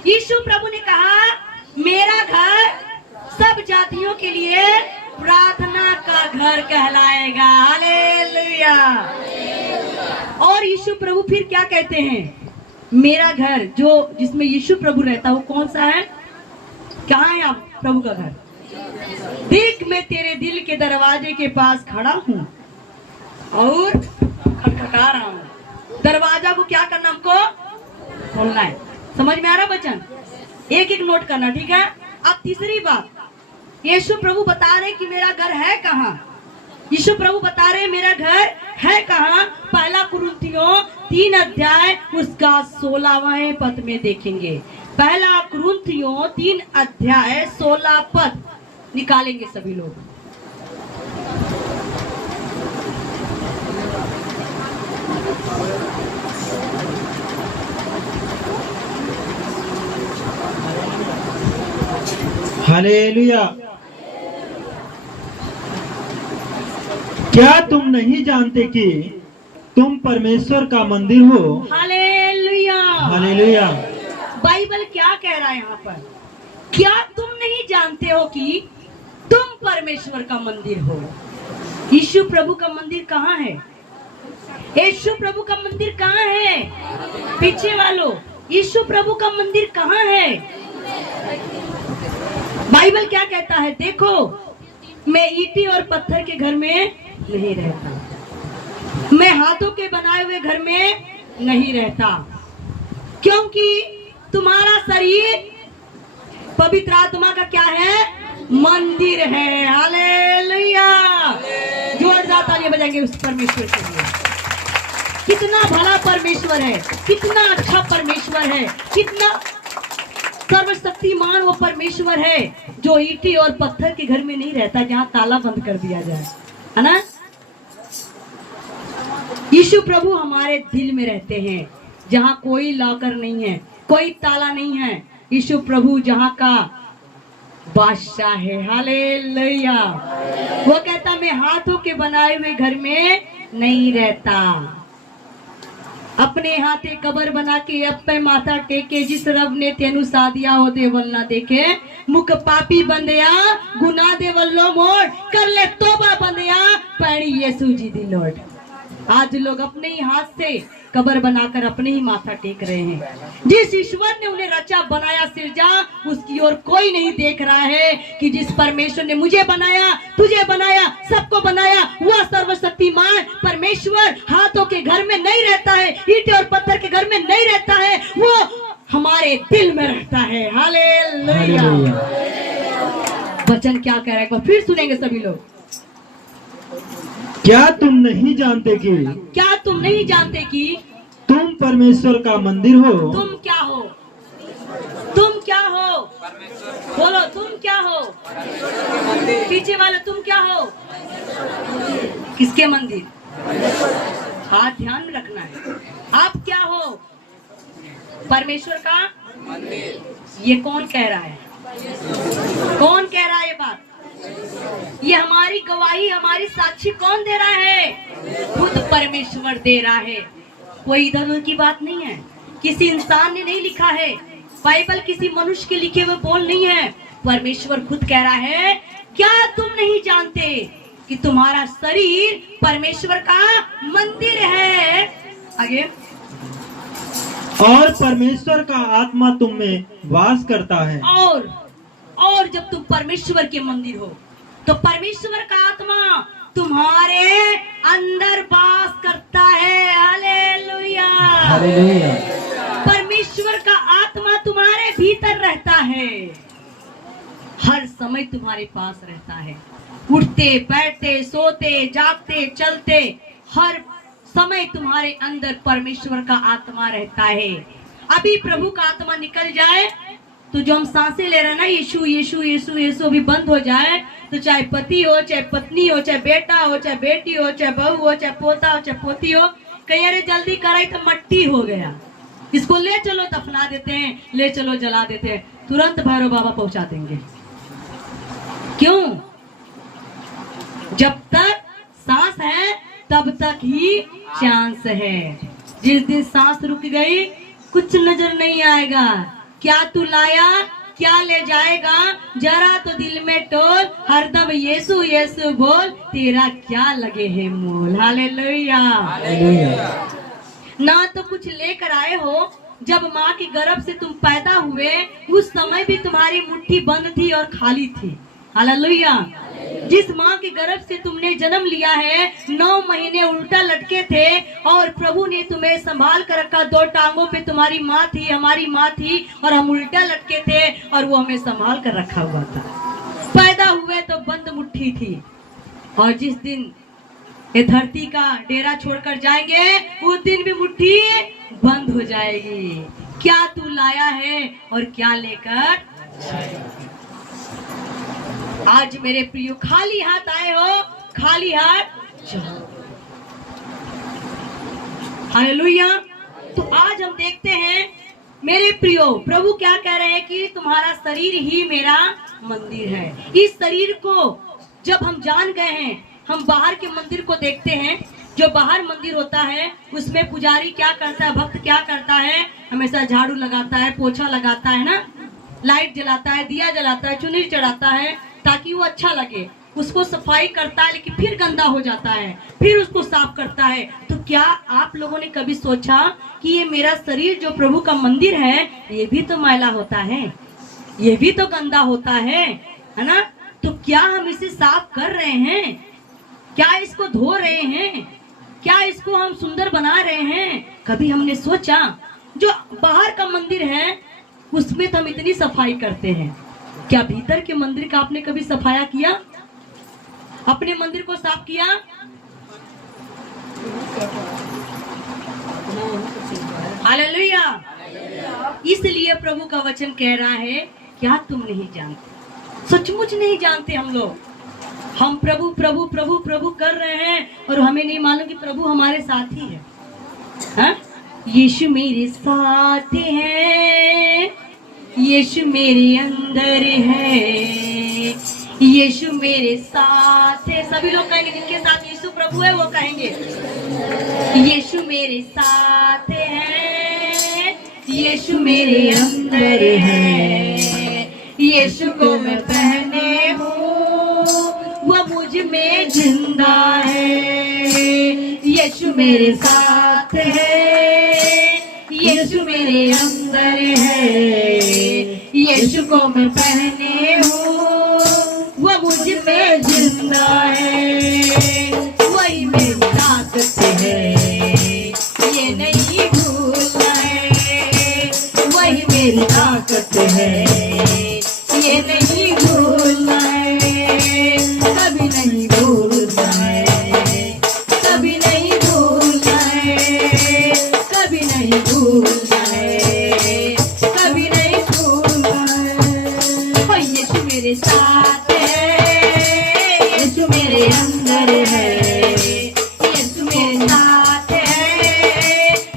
यीशु प्रभु ने कहा मेरा घर सब जातियों के लिए प्रार्थना का घर कहलाएगा। हालेलुया। और यीशु प्रभु फिर क्या कहते हैं? मेरा घर, जो जिसमें यीशु प्रभु रहता है, वो कौन सा है? कहाँ है आप प्रभु का घर? देख मैं तेरे दिल के दरवाजे के पास खड़ा हूँ और खटखटा रहा हूँ। दरवाजा को क्या करना? हमको खोलना है। समझ में आ रहा वचन? एक एक नोट करना, ठीक है? अब तीसरी बात, यीशु प्रभु बता रहे कि मेरा घर है कहाँ। यीशु प्रभु बता रहे मेरा घर है कहाँ। पहला कुरिन्थियों 3 अध्याय उसका 16वें पद में देखेंगे। पहला कुरिन्थियों 3 अध्याय 16 पद निकालेंगे सभी लोग। हालेलुया। क्या तुम नहीं जानते कि तुम परमेश्वर का मंदिर हो? हालेलुया। हालेलुया। बाइबल क्या कह रहा है यहाँ पर? क्या तुम नहीं जानते हो कि तुम परमेश्वर का मंदिर हो? यीशु प्रभु का मंदिर कहाँ है? यीशु प्रभु का मंदिर कहाँ है? पीछे वालों, यीशु प्रभु का मंदिर कहाँ है? बाइबल क्या कहता है? देखो, मैं ईंटी और पत्थर के घर में नहीं रहता, मैं हाथों के बनाए हुए घर में नहीं रहता, क्योंकि तुम्हारा शरीर पवित्र आत्मा का क्या है? मंदिर है। हालेलुया। जोरदार तालियां बजाएंगे उस परमेश्वर के लिए। कितना भला परमेश्वर है, कितना अच्छा परमेश्वर है, कितना सर्वशक्तिमान वो परमेश्वर है जो ईंटी और पत्थर के घर में नहीं रहता जहां ताला बंद कर दिया जाए, है ना? यीशु प्रभु हमारे दिल में रहते हैं, जहां कोई लॉकर नहीं है, कोई ताला नहीं है। यीशु प्रभु जहां का बादशाह है। हालेलुया। वो कहता, मैं हाथों के बनाए हुए घर में नहीं रहता। अपने हाथे कबर बना के अब पे माथा टेके, जिस रब ने तेनु सादिया हो देवल ना देखे, मुख पापी बंदया गुना देवल लो मोड़, कर ले तोबा बंदया पैड़ी यीशु जी दी लोट। आज लोग अपने ही हाथ से कबर बनाकर अपने ही माथा टेक रहे हैं। जिस ईश्वर ने उन्हें रचा बनाया सिरजा, उसकी ओर कोई नहीं देख रहा है कि जिस परमेश्वर ने मुझे बनाया, तुझे बनाया, सबको बनाया, वह सर्वशक्तिमान परमेश्वर हाथों के घर में नहीं रहता है, ईंट और पत्थर के घर में नहीं रहता है, वो हमारे दिल में रहता है। हालेलुया। वचन क्या कह रहा है? एक बार फिर सुनेंगे सभी लोग। क्या तुम नहीं जानते कि क्या तुम नहीं जानते कि तुम परमेश्वर का मंदिर हो? तुम क्या हो? तुम क्या हो? बोलो, तुम क्या हो? पीछे वाले, तुम क्या हो? किसके मंदिर? हाथ ध्यान में रखना है। आप क्या हो? परमेश्वर का मंदिर। ये कौन कह रहा है? कौन कह रहा है ये बात? ये हमारी गवाही, हमारी साक्षी कौन दे रहा है? खुद परमेश्वर दे रहा है। कोई इधर उधर की बात नहीं है, किसी इंसान ने नहीं लिखा है, बाइबल किसी मनुष्य के लिखे हुए बोल नहीं है। परमेश्वर खुद कह रहा है, क्या तुम नहीं जानते कि तुम्हारा शरीर परमेश्वर का मंदिर है? आगे, और परमेश्वर का आत्मा तुम में वास करता है। और जब तुम परमेश्वर के मंदिर हो तो परमेश्वर का आत्मा तुम्हारे अंदर वास करता है। हालेलुया। हालेलुया। परमेश्वर का आत्मा तुम्हारे भीतर रहता है, हर समय तुम्हारे पास रहता है। उठते बैठते सोते जागते चलते हर समय तुम्हारे अंदर परमेश्वर का आत्मा रहता है। अभी प्रभु का आत्मा निकल जाए तो जो हम सांसें ले रहे हैं ना, यीशु यीशु यीशु यीशु, अभी बंद हो जाए तो चाहे पति हो, चाहे पत्नी हो, चाहे बेटा हो, चाहे बेटी हो, चाहे बहू हो, चाहे पोता हो, चाहे पोती हो, कहीं अरे जल्दी कराई तो मट्टी हो गया, इसको ले चलो दफना देते हैं, ले चलो जला देते हैं, तुरंत भैरव बाबा पहुंचा देंगे। क्यों? जब तक सांस है तब तक ही चांस है। जिस दिन सांस रुक गई कुछ नजर नहीं आएगा। क्या तू लाया, क्या ले जाएगा, जरा तो दिल में टोल, हरदम यीशु यीशु बोल, तेरा क्या लगे है मोल। हालेलुया। ना तो कुछ लेकर आए हो, जब माँ के गर्भ से तुम पैदा हुए उस समय भी तुम्हारी मुट्ठी बंद थी और खाली थी। हालेलुया। जिस माँ के गर्भ से तुमने जन्म लिया है 9 महीने उल्टा लटके थे और प्रभु ने तुम्हें संभाल कर रखा। 2 टांगों पे तुम्हारी माँ थी, हमारी माँ थी, और हम उल्टा लटके थे और वो हमें संभाल कर रखा हुआ था। पैदा हुए तो बंद मुट्ठी थी, और जिस दिन ये धरती का डेरा छोड़कर जाएंगे उस दिन भी मुट्ठी बंद हो जाएगी। क्या तू लाया है और क्या लेकर? आज मेरे प्रियो खाली हाथ आए हो, खाली हाथ जाओ। हालेलुया। तो आज हम देखते हैं मेरे प्रियो, प्रभु क्या कह रहे हैं कि तुम्हारा शरीर ही मेरा मंदिर है। इस शरीर को जब हम जान गए हैं, हम बाहर के मंदिर को देखते हैं। जो बाहर मंदिर होता है उसमें पुजारी क्या करता है, भक्त क्या करता है, हमेशा झाड़ू लगाता है, पोछा लगाता है ना, लाइट जलाता है, दिया जलाता है, चुनरी चढ़ाता है ताकि वो अच्छा लगे। उसको सफाई करता है लेकिन फिर गंदा हो जाता है, फिर उसको साफ करता है। तो क्या आप लोगों ने कभी सोचा कि ये मेरा शरीर जो प्रभु का मंदिर है, ये भी तो मैला होता है, ये भी तो गंदा होता है ना? तो क्या हम इसे साफ कर रहे हैं? क्या इसको धो रहे हैं? क्या इसको हम सुंदर बना रहे हैं? कभी हमने सोचा? जो बाहर का मंदिर है उसमें तो हम इतनी सफाई करते हैं, क्या भीतर के मंदिर का आपने कभी सफाया किया? अपने मंदिर को साफ किया? हालेलुया। इसलिए प्रभु का वचन कह रहा है, क्या तुम नहीं जानते? सचमुच नहीं जानते हम लोग। हम प्रभु प्रभु प्रभु प्रभु कर रहे हैं और हमें नहीं मालूम कि प्रभु हमारे साथ ही है। हाँ? यीशु मेरे साथ है, यीशु मेरे अंदर है, यीशु मेरे साथ है। सभी लोग कहेंगे, जिनके साथ यीशु प्रभु है वो कहेंगे, यीशु मेरे साथ है, यीशु मेरे अंदर है, यीशु को मैं पहने हूँ, वो मुझ में जिंदा है। यीशु मेरे साथ है, यीशु मेरे अंदर है, यीशु को मैं पहने हूँ, वो मुझ में जिंदा है। वही मेरी ताकत है, ये नहीं भूलना है। वही मेरी ताकत है, ये नहीं भूलना है। कभी नहीं भूलना है, कभी नहीं भूलना है, कभी नहीं भूलना है, कभी नहीं भूलना है। ओ यीशु मेरे साथ है, यीशु मेरे अंदर है, यीशु मेरे साथ है,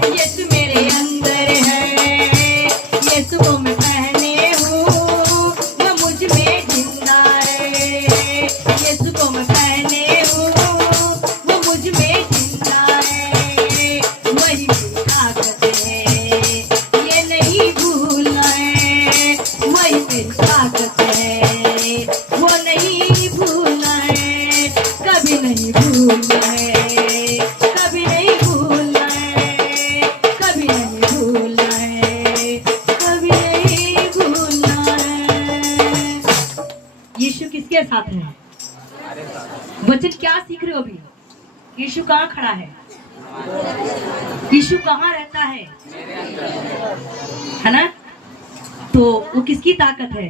यीशु मेरे अंदर है, यीशु को मैं पहने हूँ, वो मुझ में जिंदा है। यीशु को मैं पहने हूँ, वो मुझ में जिंदा है। वही मेरी ताकत है, ये नहीं भूलना है। वही मेरी ताकत है, वो नहीं भूलना है, कभी नहीं भूलना है, कभी नहीं भूलना है, कभी नहीं भूलना है, कभी नहीं भूलना है। यीशु किसके साथ है? वचन क्या सीख रहे हो अभी? यीशु कहाँ खड़ा है? यीशु कहाँ रहता है ना? तो वो किसकी ताकत है,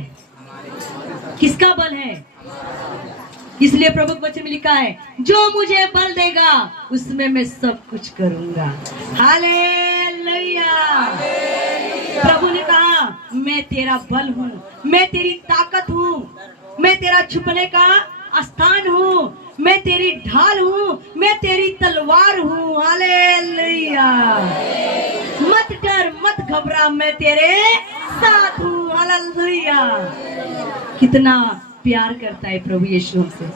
किसका बल है? इसलिए प्रभु के वचन में लिखा है, जो मुझे बल देगा उसमें मैं सब कुछ करूंगा। हालेलुया। प्रभु ने कहा, मैं तेरा बल हूँ, मैं तेरी ताकत हूँ, मैं तेरा छुपने का स्थान हूँ, मैं तेरी ढाल हूँ, मैं तेरी तलवार हूँ। हालेलुया। मत डर, मत घबरा, मैं तेरे साथ हूँ। हालेलुया। कितना प्यार करता है प्रभु यीशु हमसे।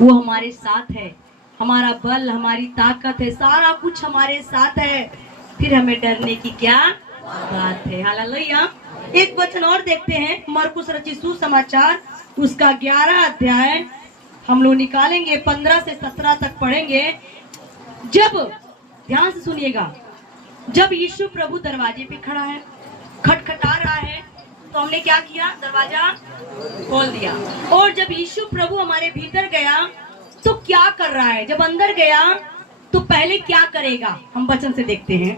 वो हमारे साथ है, हमारा बल, हमारी ताकत है, सारा कुछ हमारे साथ है। फिर हमें डरने की क्या बात है? हालेलुया। एक वचन और देखते हैं, मरकुस रचित सुसमाचार उसका 11 अध्याय हम लोग निकालेंगे, 15 से 17 तक पढ़ेंगे। जब, ध्यान से सुनिएगा, जब यीशु प्रभु दरवाजे पे खड़ा है, खटखटा रहा है, तो हमने क्या किया? दरवाजा खोल दिया। और जब यीशु प्रभु हमारे भीतर गया तो क्या कर रहा है? जब अंदर गया तो पहले क्या करेगा? हम वचन से देखते हैं।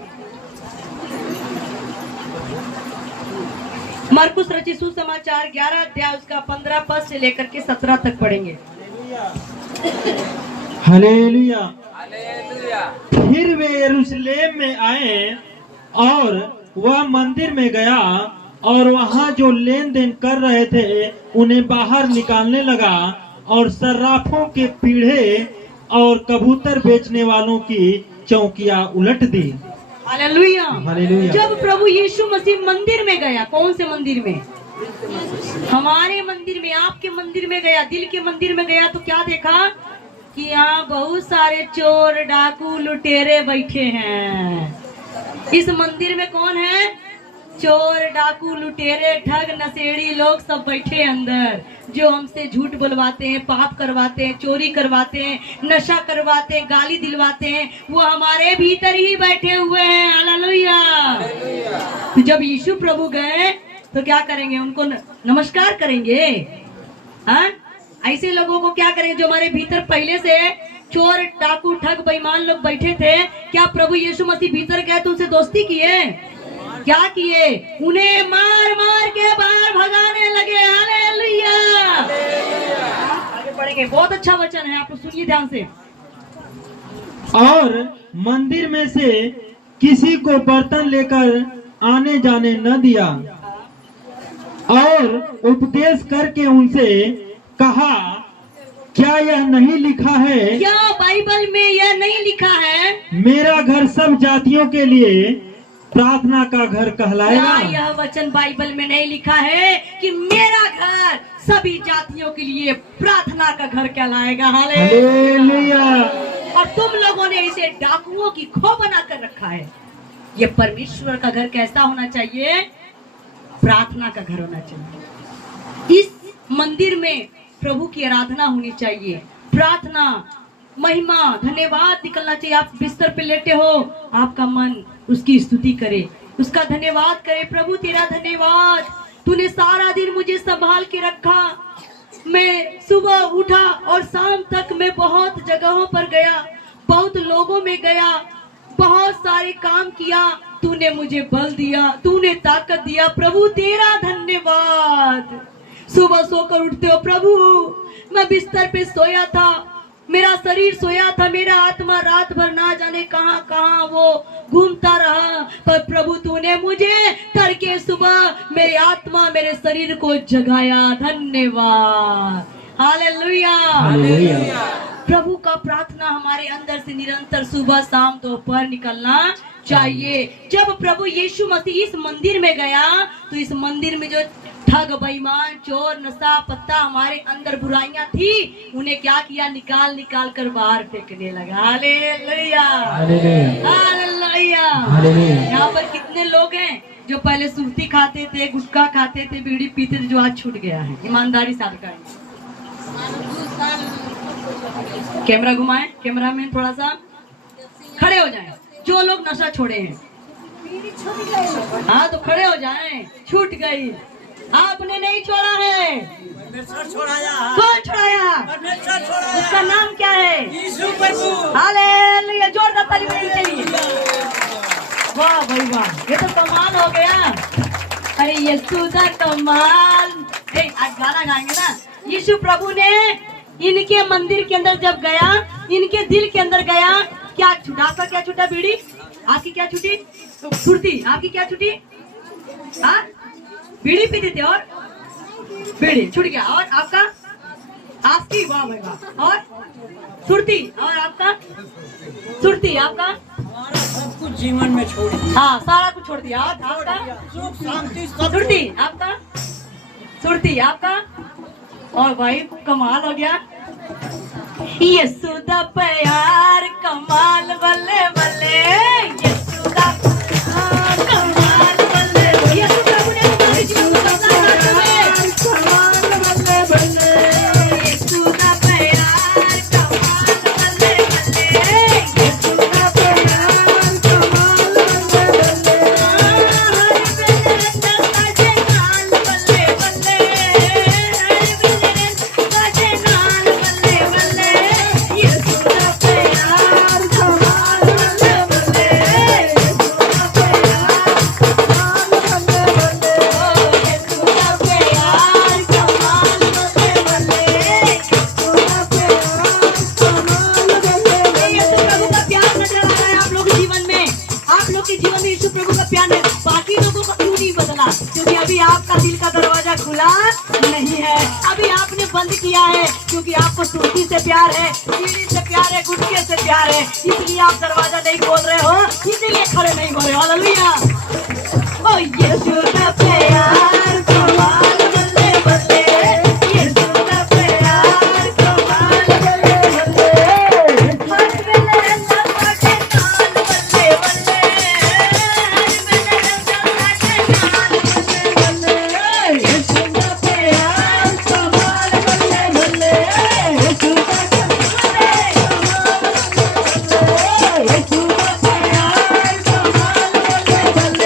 मरकुस रचित सुसमाचार 11 अध्याय उसका 15 पद से लेकर के 17 तक पढ़ेंगे। हालेलुया। फिर वे यरूशलेम में आए और वह मंदिर में गया और वहाँ जो लेन देन कर रहे थे उन्हें बाहर निकालने लगा और सर्राफों के पीढ़े और कबूतर बेचने वालों की चौकियां उलट दी। हालेलुया। हालेलुया। जब प्रभु यीशु मसीह मंदिर में गया, कौन से मंदिर में? हमारे मंदिर में, आपके मंदिर में गया, दिल के मंदिर में गया, तो क्या देखा कि यहाँ बहुत सारे चोर डाकू लुटेरे बैठे हैं। इस मंदिर में कौन है? चोर डाकू लुटेरे ठग नशेड़ी लोग सब बैठे अंदर, जो हमसे झूठ बुलवाते हैं, पाप करवाते हैं, चोरी करवाते हैं, नशा करवाते हैं, गाली दिलवाते हैं, वो हमारे भीतर ही बैठे हुए हैं। हालेलुया। तो जब यीशु प्रभु गए तो क्या करेंगे? उनको नमस्कार करेंगे? हाँ, ऐसे लोगों को क्या करेंगे जो हमारे भीतर पहले से चोर डाकू ठग बेईमान लोग बैठे थे? क्या प्रभु यीशु मसीह भीतर गए तो उनसे दोस्ती किए? क्या किए? उन्हें मार मार के बाहर भगाने लगे। हालेलुया। आगे बढ़ेंगे, बहुत अच्छा वचन है, आप सुनिए ध्यान से। और मंदिर में से किसी को बर्तन लेकर आने जाने न दिया और उपदेश करके उनसे कहा, क्या यह नहीं लिखा है? क्या बाइबल में यह नहीं लिखा है? मेरा घर सब जातियों के लिए प्रार्थना का घर कहलाएगा। क्या यह वचन बाइबल में नहीं लिखा है कि मेरा घर सभी जातियों के लिए प्रार्थना का घर कहलाएगा? हालेलुया। और तुम लोगों ने इसे डाकुओं की खो बना कर रखा है। ये परमेश्वर का घर कैसा होना चाहिए? प्रार्थना का घर होना चाहिए। इस मंदिर में प्रभु की आराधना होनी चाहिए, प्रार्थना, महिमा, धन्यवाद निकलना चाहिए। आप बिस्तर पे लेटे हो, आपका मन उसकी स्तुति करे, उसका धन्यवाद करे। प्रभु तेरा धन्यवाद, तूने सारा दिन मुझे संभाल के रखा। मैं सुबह उठा और शाम तक मैं बहुत जगहों पर गया, बहुत लोगों में गया, बहुत सारे काम किया। तूने मुझे बल दिया, तूने ताकत दिया। प्रभु तेरा धन्यवाद। सुबह सोकर उठते हो, प्रभु मैं बिस्तर पे सोया था, मेरा शरीर सोया था, मेरा आत्मा रात भर ना जाने कहां कहां वो घूमता रहा, पर प्रभु तूने मुझे तड़के सुबह मेरी आत्मा मेरे शरीर को जगाया। धन्यवाद। हालेलुया। हालेलुया। प्रभु का प्रार्थना हमारे अंदर से निरंतर सुबह शाम दोपहर निकलना चाहिए। जब प्रभु यीशु मसीह इस मंदिर में गया तो इस मंदिर में जो ठग बेईमान चोर नशा पत्ता हमारे अंदर बुराइयां थी, उन्हें क्या किया? निकाल निकाल कर बाहर फेंकने लगा। हालेलुया। हालेलुया। यहाँ पर कितने लोग हैं जो पहले सुर्ती खाते थे, गुटखा खाते थे, बीड़ी पीते थे, जो आज छूट गया है? ईमानदारी साथ का। कैमरा घुमाए, कैमरामैन थोड़ा सा खड़े हो जाएं। जो लोग नशा छोड़े हैं, हाँ तो खड़े हो जाएं। छूट गई, आपने नहीं छोड़ा है। कौन छोड़ाया? उसका नाम क्या है? हालेलुया। जोरदार ताली बजाइए के लिए। वाह भाई वाह, ये तो कमाल हो गया। अरे यीशु दा कमाल। आज गाना गाएंगे ना। यीशु प्रभु ने इनके मंदिर के अंदर जब गया, इनके दिल के अंदर गया, क्या छूटा? आपका क्या छूटा? बीड़ी। आपकी क्या छूटी? फुर्ती। आपकी क्या छूटी? हाँ, बीड़ी पीते थे और बीड़ी छूट गया। और आपका? आपकी? वाह भाई वाह। और सुरती? और आपका? सुरती। आपका? सब कुछ जीवन में छोड़ दिया। हाँ, सारा कुछ छोड़ दिया। और आपका? सुरती। आपका? सुरती। आपका? और भाई कमाल हो गया। यीशु दा प्यार कमाल बल्ले बल्ले। यीशु दा प्यार कमाल बल्ले बल्ले। यीशु प्रभु ने तुम्हारे जीवन को बदला कमाल बल्ले बल्ले। यीशु दा प्यार कमाल बल्ले बल्ले। यीशु दा प्यार कमाल बल्ले क्योंकि अभी आपका दिल का दरवाजा खुला नहीं है। अभी आपने बंद किया है क्योंकि आपको सुर्खी से प्यार है, बीड़ी से प्यार है, गुटखे से प्यार है, इसलिए आप दरवाजा नहीं खोल रहे हो, इसीलिए खड़े नहीं हो रहे हो। हालेलुया। ओ यीशु का प्यार कमाल बल्ले बल्ले, यीशु का प्यार कमाल बल्ले बल्ले, हर वेले रंगा काटे नाल बल्ले बल्ले, हर वेले रंगा काटे नाल बल्ले बल्ले, यीशु का प्यार कमाल बल्ले बल्ले, यीशु का प्यार कमाल बल्ले बल्ले, यीशु का प्यार कमाल बल्ले बल्ले।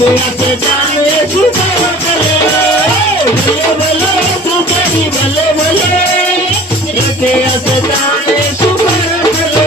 ऐसे जाने सुपर चले बल्ले बल्ले सुपरी बल्ले बल्ले रखे ऐसे जाने सुपर चले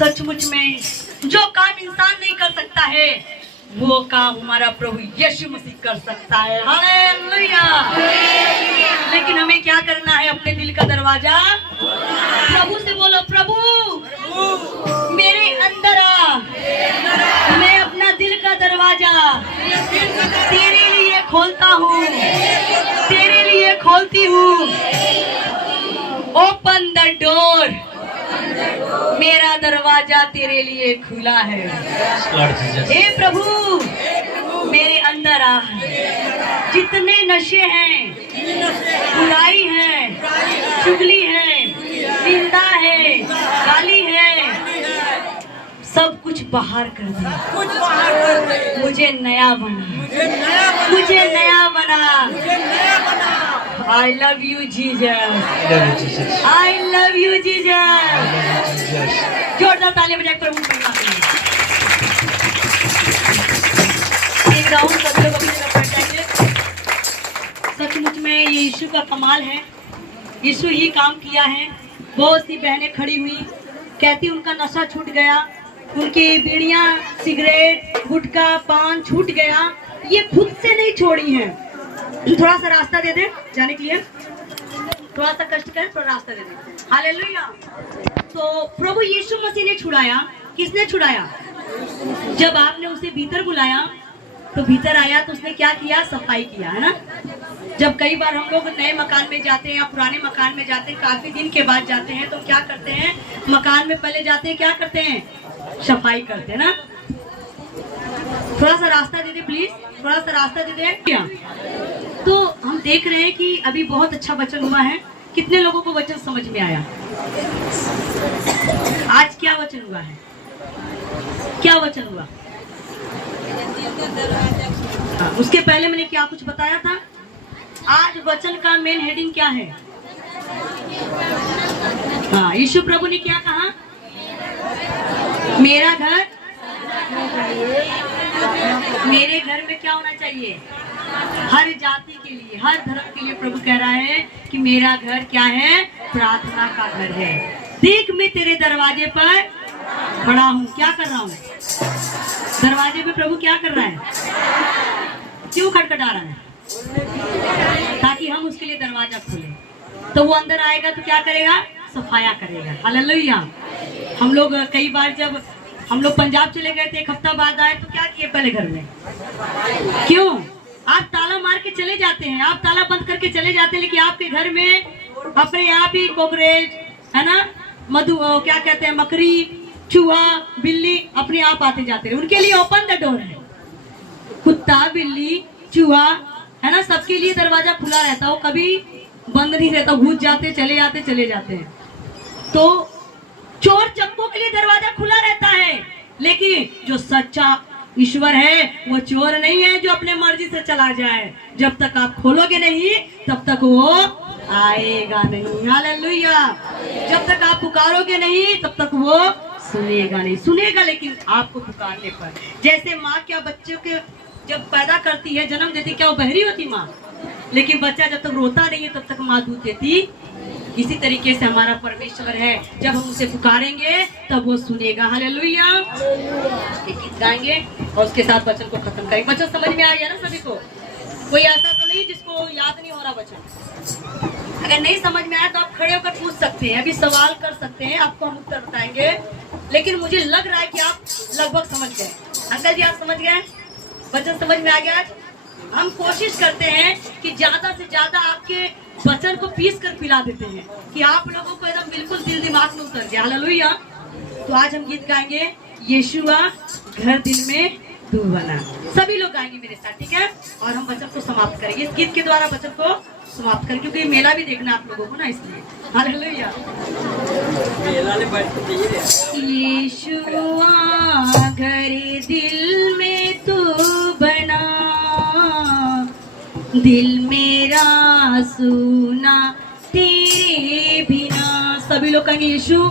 सचमुच में जो काम इंसान नहीं कर सकता है वो काम हमारा प्रभु यीशु मसीह कर सकता है। हालेलुया। लेकिन हमें क्या करना है? अपने दिल का दरवाजा प्रभु से बोलो, प्रभु मेरे अंदर आ, मैं अपना दिल का दरवाजा तेरे लिए खोलता हूँ, तेरे लिए खोलती हूँ। ओपन द डोर, मेरा दरवाजा तेरे लिए खुला है। हे प्रभु मेरे अंदर आ। जितने नशे हैं, बुराई है, चुगली है, निंदा है, गाली है, सब कुछ बाहर कर दे। मुझे नया बना, मुझे नया बना। I love you Jesus, I love you Jesus। जोरदार ताली बजाकर प्रभु को धन्यवाद दें। एक राउंड सब लोग अपनी जगह बैठ जाइए। सचमुच में ये यीशु का कमाल है, यीशु ही काम किया है। बहुत सी बहनें खड़ी हुई कहती उनका नशा छूट गया, उनकी बीड़ियां, सिगरेट, गुटखा, पान छूट गया। ये खुद से नहीं छोड़ी हैं। थोड़ा सा रास्ता दे दे जाने के लिए, थोड़ा सा कष्ट कर, थोड़ा रास्ता दे दे। हालेलुया। तो प्रभु यीशु मसीह ने छुड़ाया। किसने छुड़ाया? जब आपने उसे भीतर बुलाया तो भीतर आया तो उसने क्या किया? सफाई किया, है ना। जब कई बार हम लोग नए मकान में जाते हैं या पुराने मकान में जाते हैं, काफी दिन के बाद जाते हैं, तो क्या करते हैं? मकान में पहले जाते हैं, क्या करते हैं? सफाई करते हैं ना। थोड़ा सा रास्ता दे दे प्लीज, थोड़ा सा रास्ता दे दे। क्या तो हम देख रहे हैं कि अभी बहुत अच्छा वचन हुआ है। कितने लोगों को वचन समझ में आया? आज क्या वचन हुआ है? क्या वचन हुआ? उसके पहले मैंने क्या कुछ बताया था? आज वचन का मेन हेडिंग क्या है? हाँ, यीशु प्रभु ने क्या कहा? मेरा घर, मेरे घर में क्या होना चाहिए? हर जाति के लिए, हर धर्म के लिए प्रभु कह रहा है कि मेरा घर क्या है? प्रार्थना का घर है। देख मैं तेरे दरवाजे पर खड़ा हूँ। क्या कर रहा हूँ? दरवाजे पे प्रभु क्या कर रहा है? क्यों खटखटा रहा है? ताकि हम उसके लिए दरवाजा खोलें। तो वो अंदर आएगा तो क्या करेगा? सफाया करेगा। हालेलुया। हम लोग कई बार जब हम लोग पंजाब चले गए थे, एक हफ्ता बाद आए तो क्या किए? पहले घर में क्यों? आप ताला मार के चले जाते हैं, आप ताला बंद करके चले जाते हैं, लेकिन आपके घर में अपने आप ही कॉकरोच, है ना, मधु, क्या कहते हैं, मकड़ी, चूहा बिल्ली अपने आप आते जाते रहे, उनके लिए ओपन द डोर है। कुत्ता बिल्ली चूहा है ना, सबके लिए दरवाजा खुला रहता है, वो कभी बंद नहीं रहता, घुस जाते चले आते चले जाते हैं। तो चोर चक्कों के लिए दरवाजा खुला रहता है, लेकिन जो सच्चा ईश्वर है वो चोर नहीं है जो अपने मर्जी से चला जाए। जब तक आप खोलोगे नहीं तब तक वो आएगा नहीं। हालेलुया। जब तक आप पुकारोगे नहीं तब तक वो सुनेगा नहीं। सुनेगा लेकिन आपको पुकारने पर। जैसे माँ क्या बच्चों के जब पैदा करती है, जन्म देती, क्या वो बहरी होती माँ? लेकिन बच्चा जब तक रोता नहीं है तब तक माँ दूध देती। इसी तरीके से हमारा परमेश्वर है, जब हम उसे पुकारेंगे तब वो सुनेगा। हालेलुया। एक गीत गाएंगे और उसके साथ वचन को खत्म करेंगे। वचन समझ में आ गया ना सभी को? कोई ऐसा तो नहीं जिसको याद नहीं हो रहा वचन? अगर नहीं समझ में आया तो आप खड़े होकर पूछ सकते हैं, अभी सवाल कर सकते हैं, आपको हम उत्तर बताएंगे। लेकिन मुझे लग रहा है कि आप लगभग समझ गए। अंकल जी आप समझ गए? वचन समझ में आ गया? आज हम कोशिश करते हैं कि ज्यादा से ज्यादा आपके वचन को पीस कर पिला देते हैं कि आप लोगों को एकदम बिल्कुल दिल दिमाग में उतर गया। हालेलुया। तो आज हम गीत गाएंगे, यीशुआ घर दिल में तू बना। सभी लोग गाएंगे मेरे साथ, ठीक है? और हम वचन को समाप्त करेंगे इस गीत के द्वारा, वचन को समाप्त करेंगे, क्योंकि मेला भी देखना आप लोगों को ना, इसलिए। हालेलुया। यीशुआ घर दिल में तू बना, दिल मेरा सुना तेरे बिना। सभी लोग कहेंगे, यीशु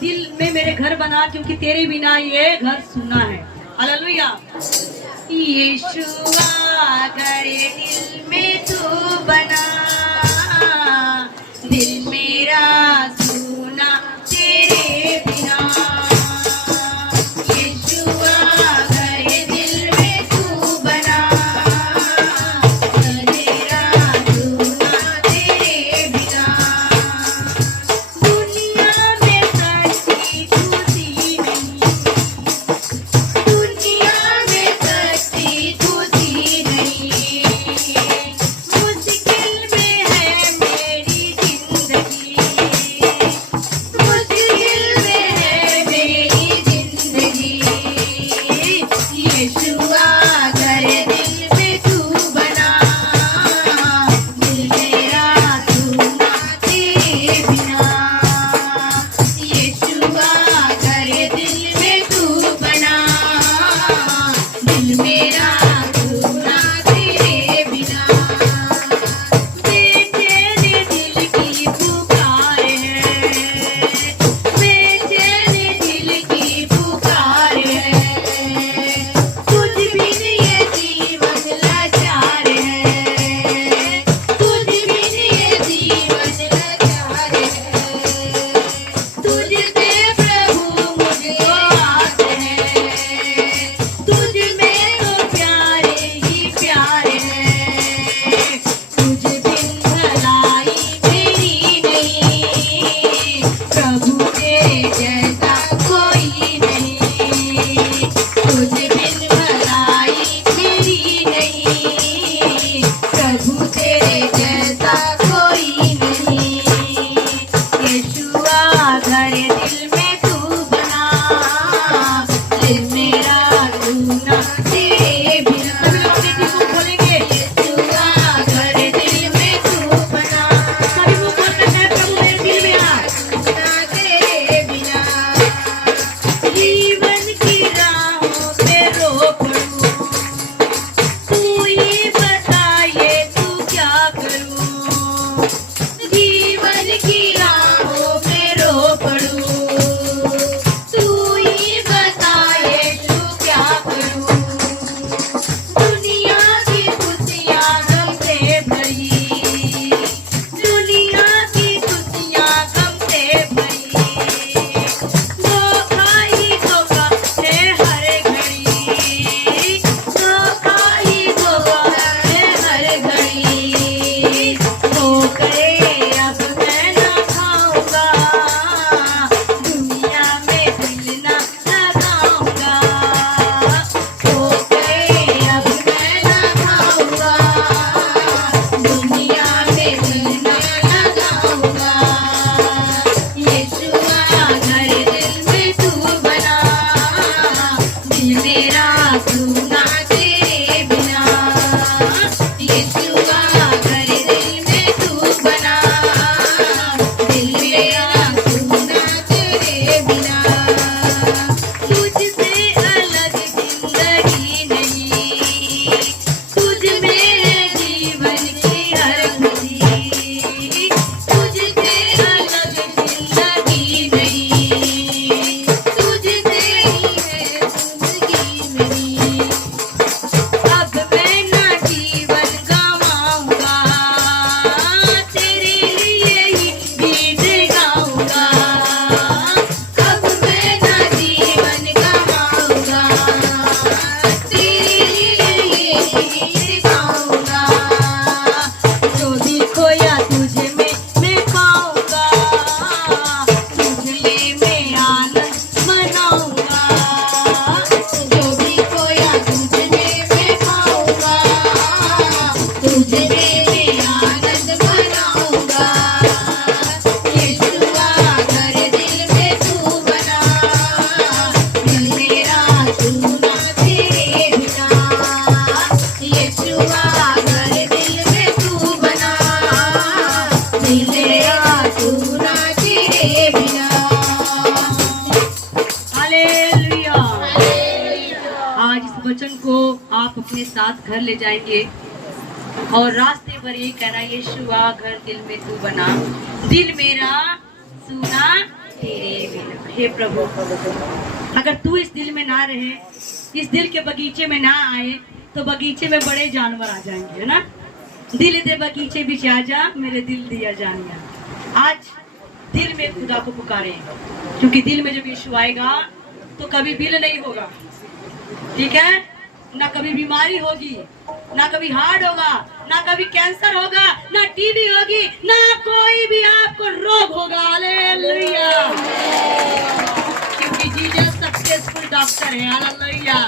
दिल में मेरे घर बना, क्योंकि तेरे बिना ये घर सुना है। हालेलुया। यीशुआ घर दिल में तू बना, दिल मेरा सुना तेरे बिना। आप अपने साथ घर ले जाएंगे और रास्ते भर ये कहना, यीशु आ घर दिल में तू बना, दिल मेरा सुना तेरे बिना। हे प्रभु, अगर तू इस दिल में ना रहे, इस दिल के बगीचे में ना आए, तो बगीचे में बड़े जानवर आ जाएंगे, है ना। दिल दे बगीचे बिच आ जा, मेरे दिल दिया जानिया। आज दिल में खुदा को पुकारे, क्योंकि दिल में जब यीशु आएगा तो कभी बिल नहीं होगा, ठीक है ना, कभी बीमारी होगी, ना कभी हार्ट होगा, ना कभी कैंसर होगा, ना टीबी होगी, ना कोई भी आपको रोग होगा। हालेलुया, क्योंकि जीसस सक्सेसफुल डॉक्टर है। हालेलुया,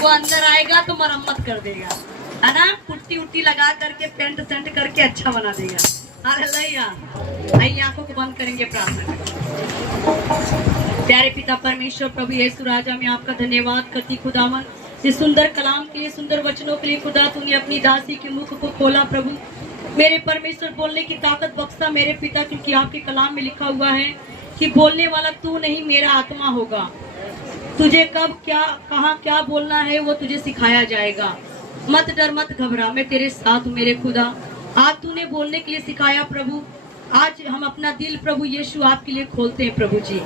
वो अंदर आएगा तो मरम्मत कर देगा, है ना, पुट्टी उट्टी लगा करके पेंट सेंट करके अच्छा बना देगा। हालेलुया, आइए आंखों को बंद करेंगे, प्रार्थना करेंगे। प्यारे पिता परमेश्वर प्रभु यीशु राजा, मैं आपका धन्यवाद करती खुदावन, इस सुंदर कलाम के लिए, सुंदर वचनों के लिए। खुदा तूने अपनी दासी के मुख को खोला प्रभु, मेरे परमेश्वर बोलने की ताकत बख्शा मेरे पिता, क्योंकि आपके कलाम में लिखा हुआ है कि बोलने वाला तू नहीं मेरा आत्मा होगा। तुझे कब क्या कहाँ क्या बोलना है वो तुझे सिखाया जाएगा। मत डर मत घबरा, मैं तेरे साथ हूँ मेरे खुदा। आज तूने बोलने के लिए सिखाया प्रभु, आज हम अपना दिल प्रभु यीशु आपके लिए खोलते हैं प्रभु जी,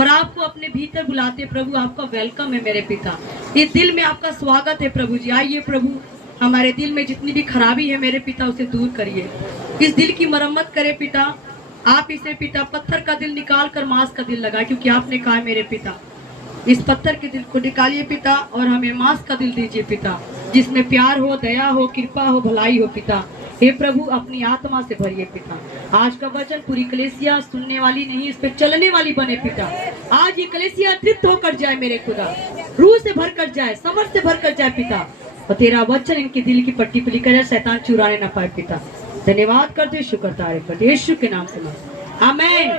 और आपको अपने भीतर बुलाते हैं प्रभु। आपका वेलकम है मेरे पिता, इस दिल में आपका स्वागत है प्रभु जी। आइए प्रभु, हमारे दिल में जितनी भी खराबी है मेरे पिता उसे दूर करिए, इस दिल की मरम्मत करे पिता। आप इसे पिता पत्थर का दिल निकाल कर मांस का दिल लगाए, क्योंकि आपने कहा है मेरे पिता, इस पत्थर के दिल को निकालिए पिता और हमें मांस का दिल दीजिए पिता, जिसमें प्यार हो, दया हो, कृपा हो, भलाई हो पिता। हे प्रभु, अपनी आत्मा से भरिए पिता। आज का वचन पूरी कलेसिया सुनने वाली नहीं, इस पे चलने वाली बने पिता। आज ये कलेसिया तृप्त होकर जाए मेरे खुदा, रूह से भर कर जाए, समझ से भर कर जाए पिता, और तेरा वचन इनके दिल की पट्टी पे लिखा जाए, शैतान चुराने ना पाए पिता। धन्यवाद करते, शुक्र तारीफ करते, यीशु के नाम से आमीन।